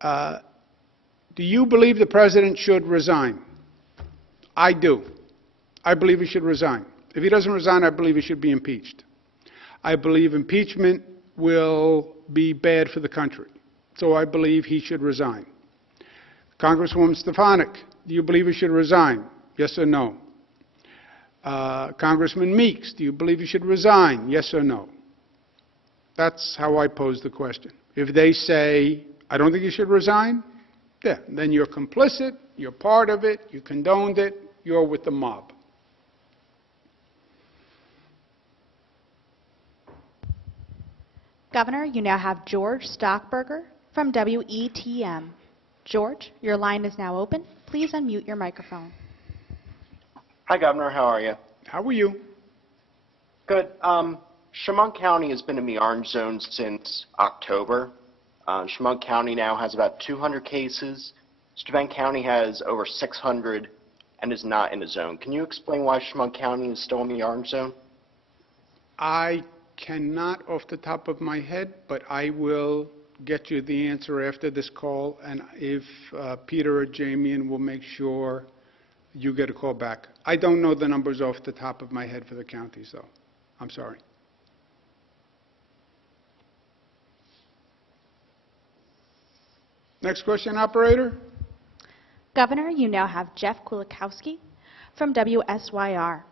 Do you believe the president should resign? I do. I believe he should resign. If he doesn't resign, I believe he should be impeached. I believe impeachment will be bad for the country. So I believe he should resign. Congresswoman Stefanik, do you believe he should resign? Yes or no? Congressman Meeks, do you believe he should resign? Yes or no? That's how I pose the question. If they say, I don't think he should resign, yeah, then you're complicit, you're part of it, you condoned it, you're with the mob. Governor, you now have George Stockberger from WETM. George, your line is now open. Please unmute your microphone. Hi, Governor. How are you? How are you? Good. Chemung County has been in the orange zone since October. Chemung County now has about 200 cases. Steuben County has over 600 and is not in the zone. Can you explain why Chemung County is still in the orange zone? I cannot off the top of my head, but I will get you the answer after this call, and if Peter or Jamian will make sure you get a call back. I don't know the numbers off the top of my head for the counties, though. I'm sorry. Next question, operator. Governor, you now have Jeff Kulikowski from WSYR.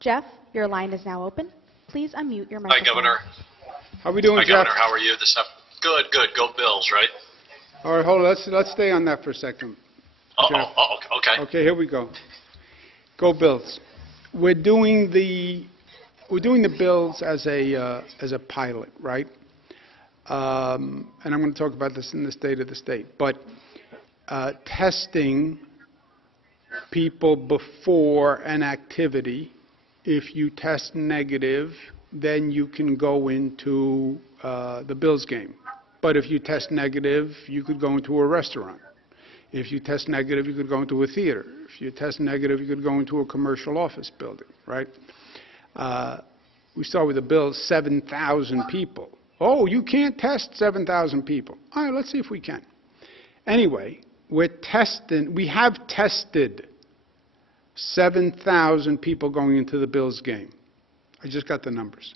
Jeff, your line is now open. Please unmute your microphone. Hi, Governor. How are we doing, Hi, Jeff? Governor. How are you this afternoon? Good, good. Go Bills, right? All right, hold on. Let's stay on that for a second. Jeff. Okay. Okay, here we go. Go Bills. We're doing the Bills as a pilot, right? And I'm going to talk about this in the state of the state. But testing people before an activity, if you test negative, then you can go into the Bills game. But if you test negative, you could go into a restaurant. If you test negative, you could go into a theater. If you test negative, you could go into a commercial office building, right? We start with the Bills, 7,000 people. Oh, you can't test 7,000 people. All right, let's see if we can. Anyway, we have tested 7,000 people going into the Bills game. I just got the numbers.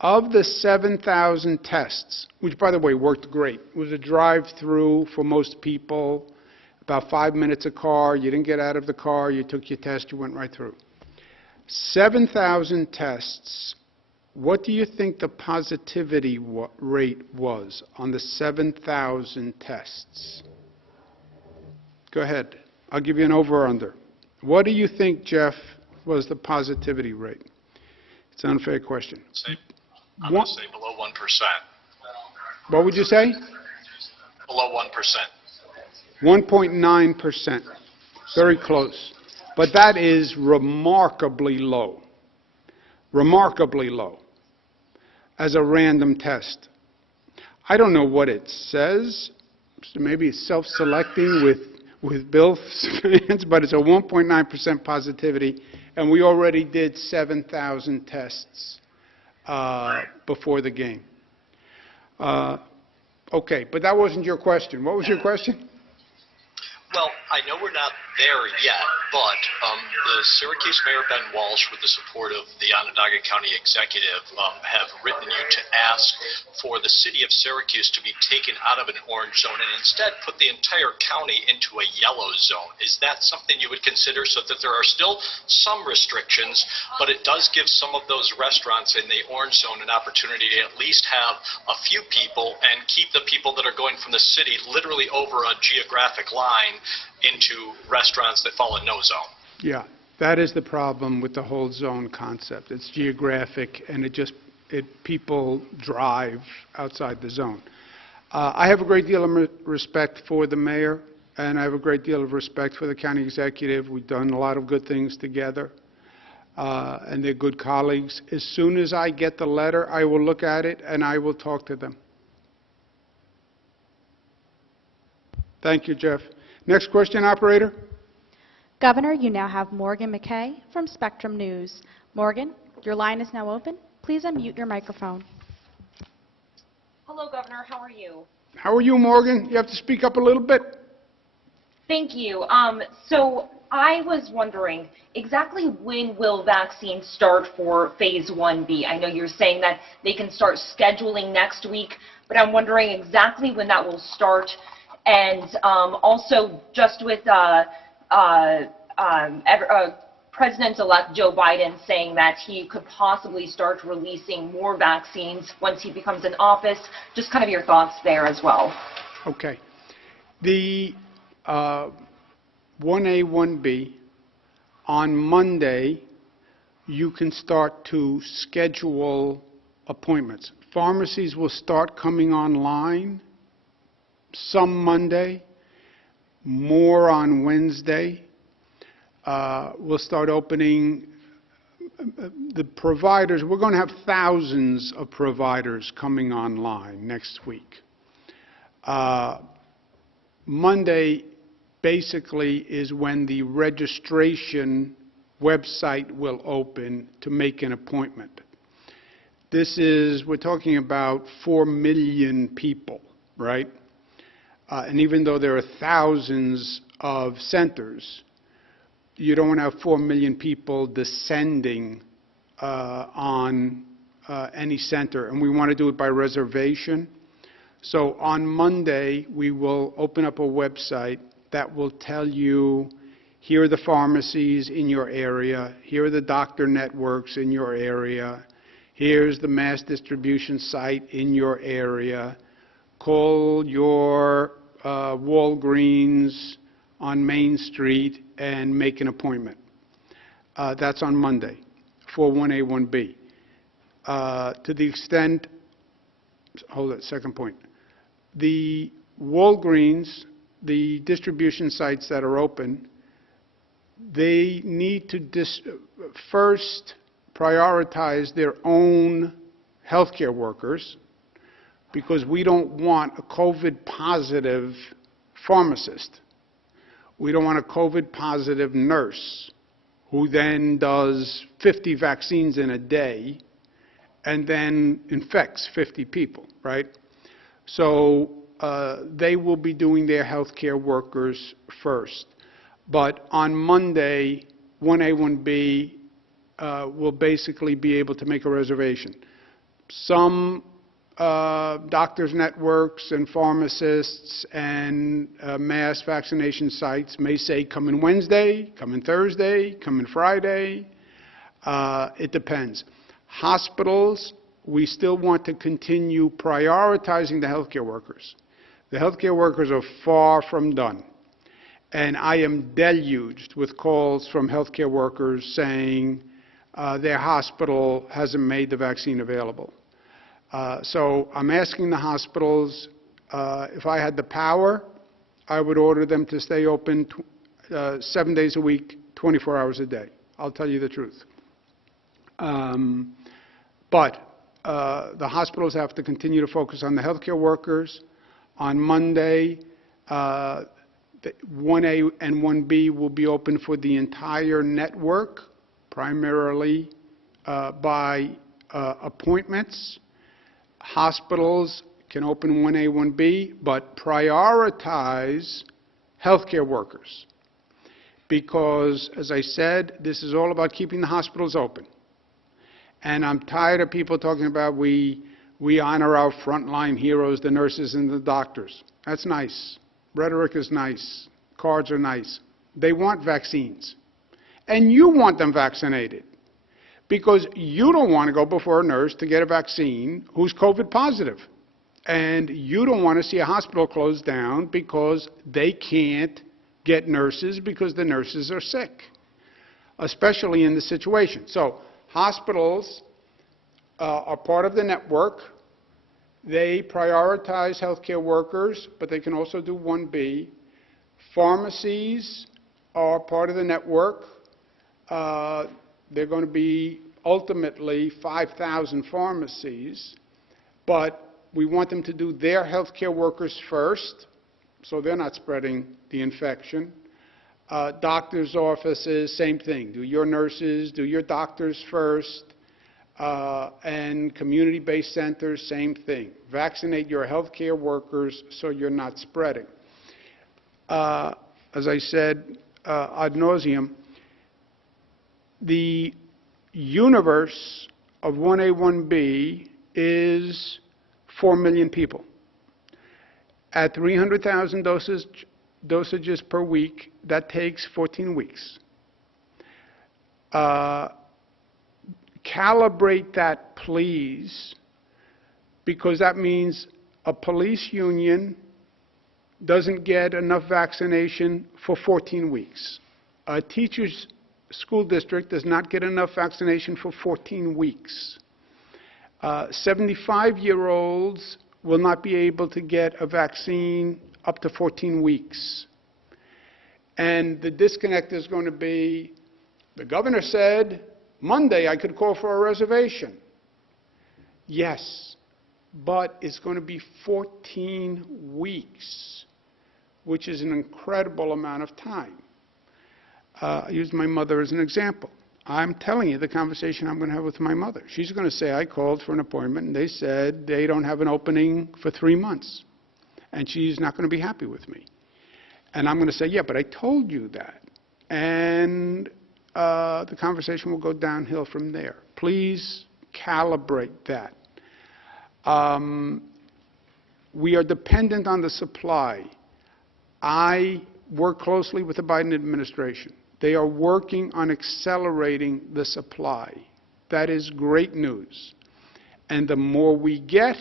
Of the 7,000 tests, which, by the way, worked great. It was a drive-through for most people, about 5 minutes a car. You didn't get out of the car. You took your test. You went right through. 7,000 tests. What do you think the positivity rate was on the 7,000 tests? Go ahead. I'll give you an over or under. What do you think, Jeff, was the positivity rate? It's an unfair question. I'm going to say below 1%. What would you say? Below 1%. 1.9%. Very close. But that is remarkably low. Remarkably low as a random test. I don't know what it says. So maybe it's self-selecting with Bills fans, but it's a 1.9% positivity, and we already did 7,000 tests before the game. Okay, but that wasn't your question. What was your question? Well, I know we're not there yet, but the Syracuse Mayor Ben Walsh, with the support of the Onondaga County Executive, have written you to ask for the city of Syracuse to be taken out of an orange zone and instead put the entire county into a yellow zone. Is that something you would consider, so that there are still some restrictions, but it does give some of those restaurants in the orange zone an opportunity to at least have a few people and keep the people that are going from the city literally over a geographic line into restaurants that fall in no zone? Yeah, that is the problem with the whole zone concept. It's geographic, and people drive outside the zone. I have a great deal of respect for the mayor, and I have a great deal of respect for the county executive. We've done a lot of good things together, and they're good colleagues. As soon as I get the letter, I will look at it, and I will talk to them. Thank you, Jeff. Next question, operator. Governor, you now have Morgan McKay from Spectrum News. Morgan, your line is now open. Please unmute your microphone. Hello, Governor. How are you? How are you, Morgan? You have to speak up a little bit. Thank you. So I was wondering, exactly when will vaccines start for Phase 1B? I know you're saying that they can start scheduling next week, but I'm wondering exactly when that will start. And also, just with President-elect Joe Biden saying that he could possibly start releasing more vaccines once he becomes in office, just kind of your thoughts there as well. Okay. The 1A, 1B, on Monday, you can start to schedule appointments. Pharmacies will start coming online some Monday, more on Wednesday. We'll start opening the providers. We're going to have thousands of providers coming online next week. Monday basically is when the registration website will open to make an appointment. We're talking about 4 million people, right? And even though there are thousands of centers, you don't want to have 4 million people descending on any center, and we want to do it by reservation. So on Monday, we will open up a website that will tell you, here are the pharmacies in your area, here are the doctor networks in your area, here's the mass distribution site in your area, call your Walgreens on Main Street and make an appointment. That's on Monday for 1A, 1B. To the extent, hold it, second point. The Walgreens, the distribution sites that are open, they need to first prioritize their own healthcare workers, because we don't want a COVID-positive pharmacist. We don't want a COVID-positive nurse who then does 50 vaccines in a day and then infects 50 people, right? So they will be doing their healthcare workers first. But on Monday, 1A, 1B will basically be able to make a reservation. Some doctors' networks and pharmacists and mass vaccination sites may say, come in Wednesday, come in Thursday, come in Friday. It depends. Hospitals, we still want to continue prioritizing the healthcare workers. The healthcare workers are far from done. And I am deluged with calls from healthcare workers saying their hospital hasn't made the vaccine available. So I'm asking the hospitals, if I had the power, I would order them to stay open 7 days a week, 24 hours a day. I'll tell you the truth. But the hospitals have to continue to focus on the healthcare workers. On Monday, 1A and 1B will be open for the entire network, primarily by appointments. Hospitals can open 1A, 1B, but prioritize healthcare workers. Because, as I said, this is all about keeping the hospitals open. And I'm tired of people talking about we honor our frontline heroes, the nurses and the doctors. That's nice. Rhetoric is nice. Cards are nice. They want vaccines. And you want them vaccinated, because you don't want to go before a nurse to get a vaccine who's COVID positive. And you don't want to see a hospital closed down because they can't get nurses because the nurses are sick, especially in this situation. So hospitals are part of the network. They prioritize healthcare workers, but they can also do 1B. Pharmacies are part of the network. They're going to be ultimately 5,000 pharmacies, but we want them to do their healthcare workers first, so they're not spreading the infection. Doctors' offices, same thing. Do your nurses, do your doctors first. And community-based centers, same thing. Vaccinate your healthcare workers so you're not spreading. As I said ad nauseum, the universe of 1A, 1B is 4 million people. At 300,000 dosages per week, that takes 14 weeks. Calibrate that, please, because that means a police union doesn't get enough vaccination for 14 weeks. A teacher's school district does not get enough vaccination for 14 weeks. 75-year-olds will not be able to get a vaccine up to 14 weeks. And the disconnect is going to be, the governor said, Monday I could call for a reservation. Yes, but it's going to be 14 weeks, which is an incredible amount of time. I use my mother as an example. I'm telling you the conversation I'm going to have with my mother. She's going to say, I called for an appointment, and they said they don't have an opening for 3 months. And she's not going to be happy with me. And I'm going to say, yeah, but I told you that. And the conversation will go downhill from there. Please calibrate that. We are dependent on the supply. I work closely with the Biden administration. They are working on accelerating the supply. That is great news. And the more we get,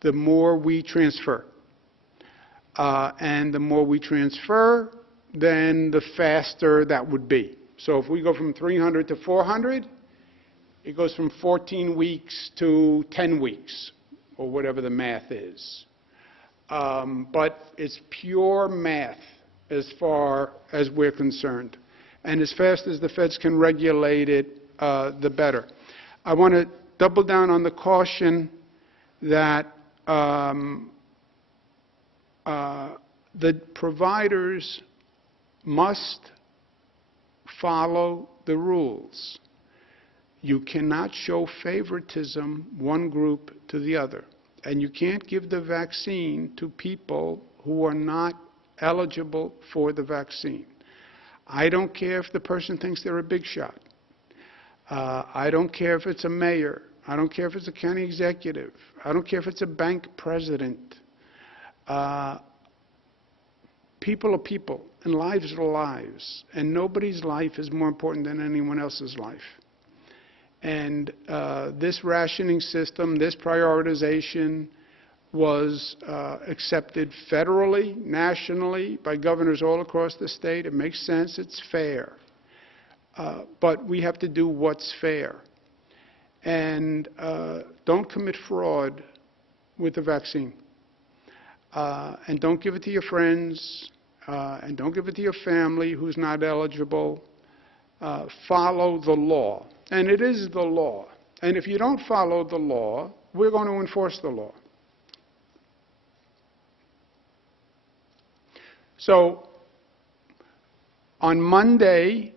the more we transfer. And the more we transfer, then the faster that would be. So if we go from 300 to 400, it goes from 14 weeks to 10 weeks, or whatever the math is. But it's pure math as far as we're concerned. And as fast as the feds can regulate it, the better. I want to double down on the caution that the providers must follow the rules. You cannot show favoritism one group to the other. And you can't give the vaccine to people who are not eligible for the vaccine. I don't care if the person thinks they're a big shot. I don't care if it's a mayor. I don't care if it's a county executive. I don't care if it's a bank president. People are people, and lives are lives. And nobody's life is more important than anyone else's life. And this rationing system, this prioritization was accepted federally, nationally, by governors all across the state. It makes sense. It's fair. But we have to do what's fair. And don't commit fraud with the vaccine. And don't give it to your friends. And don't give it to your family who's not eligible. Follow the law. And it is the law. And if you don't follow the law, we're going to enforce the law. So on Monday,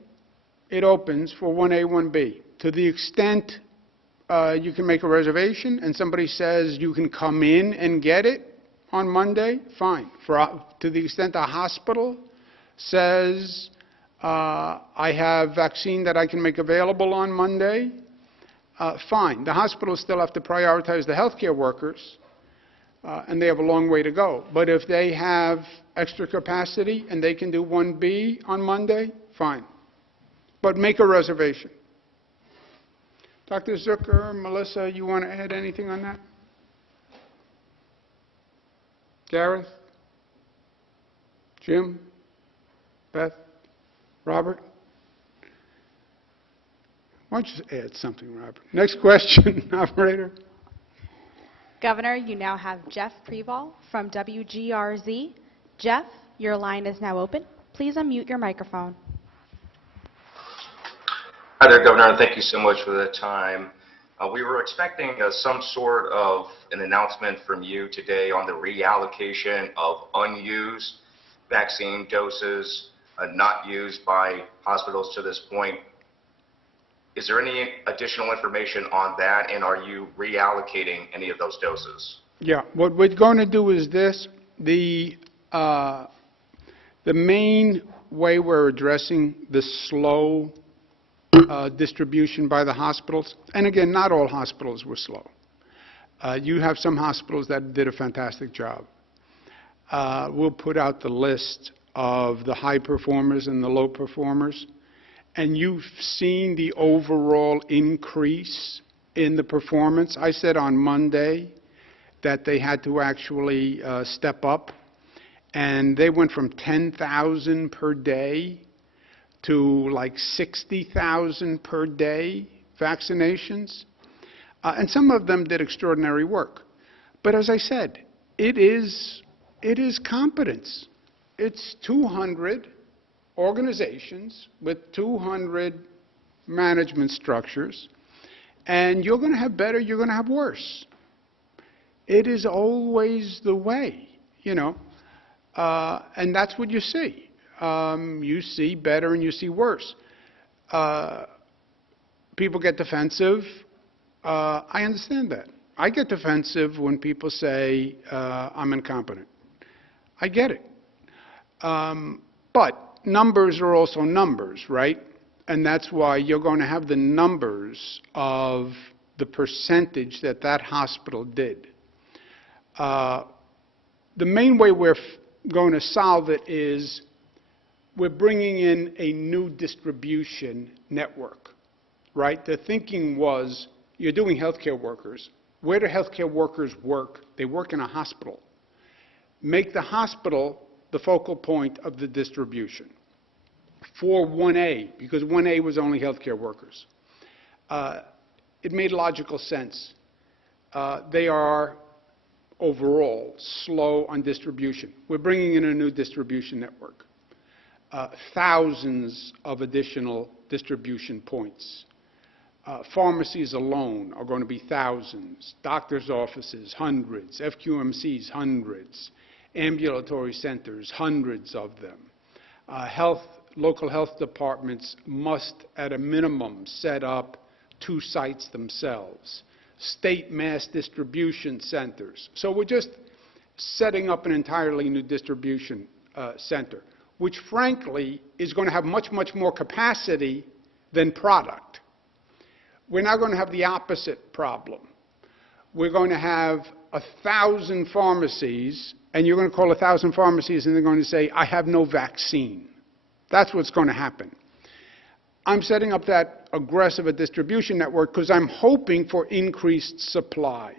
it opens for 1A, 1B. To the extent you can make a reservation and somebody says you can come in and get it on Monday, fine. To the extent a hospital says, I have vaccine that I can make available on Monday, fine. The hospitals still have to prioritize the healthcare workers, and they have a long way to go. But if they have extra capacity and they can do 1B on Monday, fine. But make a reservation. Dr. Zucker, Melissa, you want to add anything on that? Gareth? Jim? Beth? Robert? Why don't you just add something, Robert? Next question, operator. Governor, you now have Jeff Preval from WGRZ. Jeff, your line is now open. Please unmute your microphone. Hi there, Governor, and thank you so much for the time. We were expecting some sort of an announcement from you today on the reallocation of unused vaccine doses not used by hospitals to this point. Is there any additional information on that, and are you reallocating any of those doses? Yeah, what we're going to do is this. The main way we're addressing the slow distribution by the hospitals, and again, not all hospitals were slow. You have some hospitals that did a fantastic job. We'll put out the list of the high performers and the low performers, and you've seen the overall increase in the performance. I said on Monday that they had to actually step up, and they went from 10,000 per day to like 60,000 per day vaccinations. And some of them did extraordinary work. But as I said, it is competence. It's 200 organizations with 200 management structures, and you're going to have better, you're going to have worse. It is always the way, you know, and that's what you see. You see better and you see worse. People get defensive. I understand that. I get defensive when people say I'm incompetent. I get it. But numbers are also numbers, right? And that's why you're going to have the numbers of the percentage that that hospital did. The main way we're going to solve it is we're bringing in a new distribution network, right? The thinking was you're doing healthcare workers. Where do healthcare workers work? They work in a hospital. Make the hospital the focal point of the distribution for 1A, because 1A was only healthcare workers. It made logical sense. They are overall slow on distribution. We're bringing in a new distribution network. Thousands of additional distribution points. Pharmacies alone are going to be thousands. Doctors' offices, hundreds. FQMCs, hundreds. Ambulatory centers, hundreds of them. Local health departments must, at a minimum, set up 2 sites themselves. State mass distribution centers. So we're just setting up an entirely new distribution center, which frankly is going to have much, much more capacity than product. We're now going to have the opposite problem. We're going to have 1,000 pharmacies, and you're going to call 1,000 pharmacies and they're going to say, I have no vaccine. That's what's going to happen. I'm setting up that aggressive a distribution network because I'm hoping for increased supply.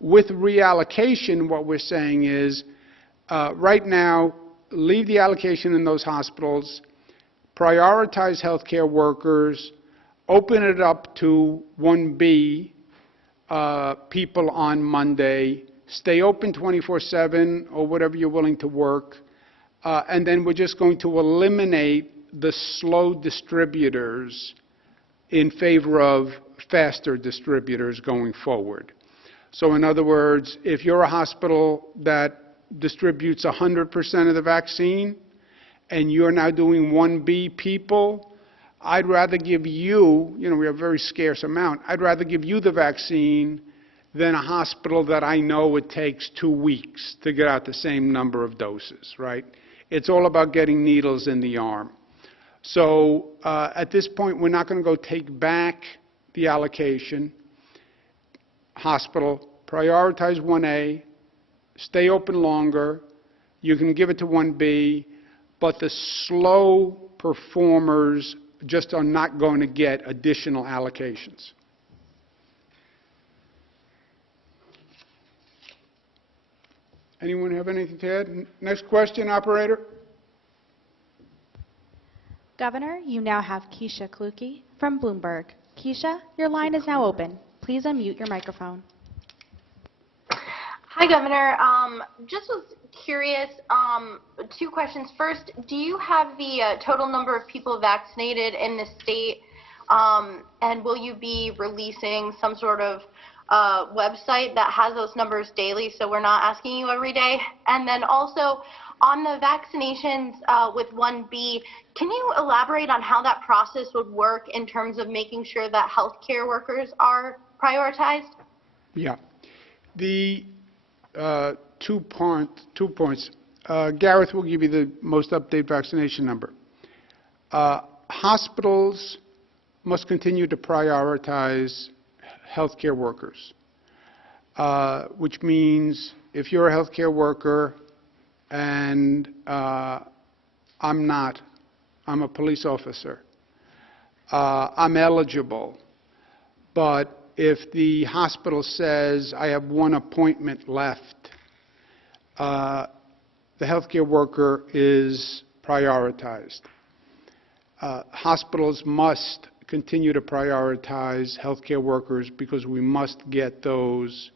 With reallocation, what we're saying is, right now, leave the allocation in those hospitals, prioritize healthcare workers, open it up to 1B people on Monday, stay open 24/7 or whatever you're willing to work, and then we're just going to eliminate the slow distributors in favor of faster distributors going forward. So in other words, if you're a hospital that distributes 100% of the vaccine and you're now doing 1B people, I'd rather give you, you know, we have a very scarce amount, I'd rather give you the vaccine than a hospital that I know it takes 2 weeks to get out the same number of doses, right? It's all about getting needles in the arm. So at this point, we're not going to go take back the allocation. Hospital, prioritize 1A, stay open longer. You can give it to 1B, but the slow performers just are not going to get additional allocations. Anyone have anything to add? Next question, operator. Governor, you now have Keisha Kluge from Bloomberg. Keisha, your line is now open. Please unmute your microphone. Hi, Governor. Just was curious, 2 questions. First, do you have the total number of people vaccinated in the state, and will you be releasing some sort of website that has those numbers daily, so we're not asking you every day? And then also, on the vaccinations with 1B, can you elaborate on how that process would work in terms of making sure that healthcare workers are prioritized? Yeah. The 2 points. Gareth will give you the most up-to-date vaccination number. Hospitals must continue to prioritize healthcare workers, which means if you're a healthcare worker and I'm not, I'm a police officer, I'm eligible, but if the hospital says I have one appointment left, the healthcare worker is prioritized. Hospitals must continue to prioritize healthcare workers because we must get those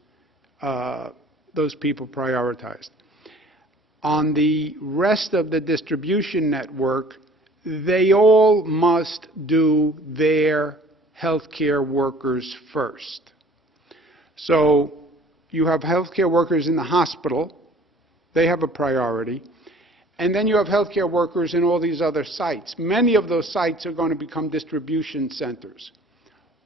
people prioritized. On the rest of the distribution network, they all must do their healthcare workers first. So you have healthcare workers in the hospital, they have a priority, and then you have healthcare workers in all these other sites. Many of those sites are going to become distribution centers.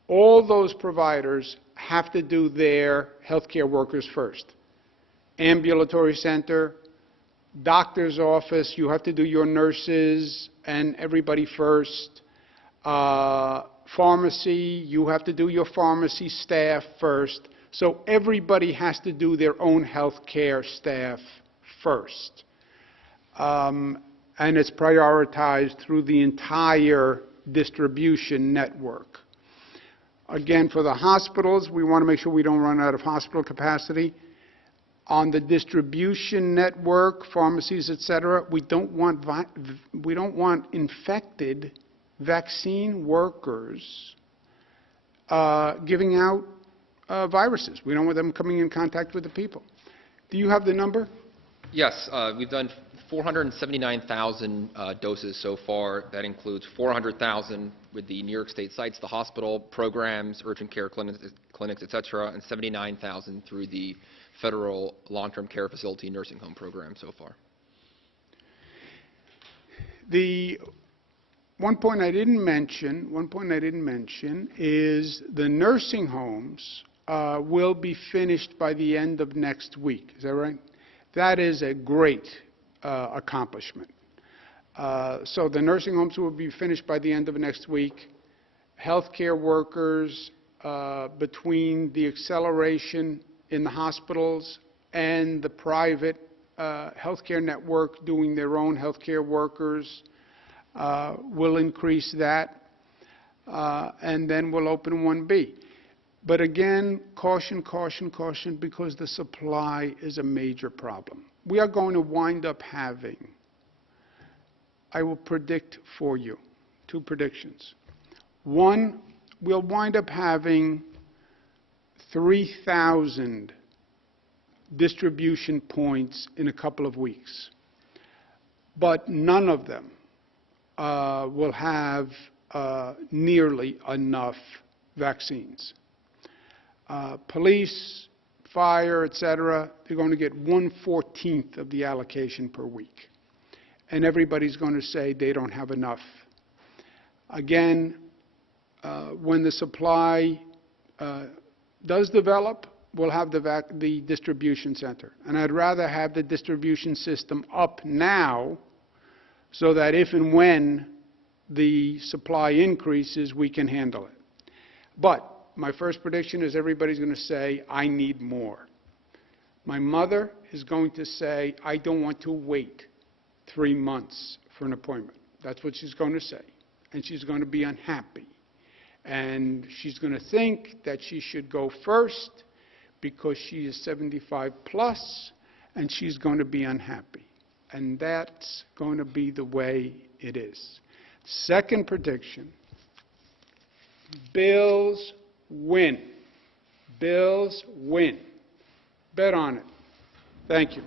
All those providers have to do their healthcare workers first. Ambulatory center, doctor's office, you have to do your nurses and everybody first. Pharmacy, you have to do your pharmacy staff first. So everybody has to do their own health care staff first. And it's prioritized through the entire distribution network. Again, for the hospitals, we want to make sure we don't run out of hospital capacity. On the distribution network, pharmacies, et cetera, we don't want infected vaccine workers giving out viruses. We don't want them coming in contact with the people. Do you have the number? Yes, we've done 479,000 doses so far. That includes 400,000 with the New York State sites, the hospital programs, urgent care clinics, et cetera, and 79,000 through the federal long-term care facility nursing home program so far. The one point I didn't mention is the nursing homes will be finished by the end of next week. Is that right? That is a great accomplishment. So the nursing homes will be finished by the end of next week. Healthcare workers, between the acceleration in the hospitals and the private healthcare network doing their own healthcare workers, will increase that, and then we'll open 1B. But again, caution, caution, caution, because the supply is a major problem. We are going to wind up having, I will predict for you, 2 predictions. One, we'll wind up having 3,000 distribution points in a couple of weeks, but none of them will have nearly enough vaccines. Police, fire, et cetera, they're going to get 1/14 of the allocation per week. And everybody's going to say they don't have enough. Again, when the supply does develop, we'll have the distribution center. And I'd rather have the distribution system up now so that if and when the supply increases, we can handle it. But my first prediction is everybody's going to say, I need more. My mother is going to say, I don't want to wait 3 months for an appointment. That's what she's going to say. And she's going to be unhappy. And she's going to think that she should go first because she is 75 plus, and she's going to be unhappy. And that's going to be the way it is. Second prediction, bills win. Bills win. Bet on it. Thank you.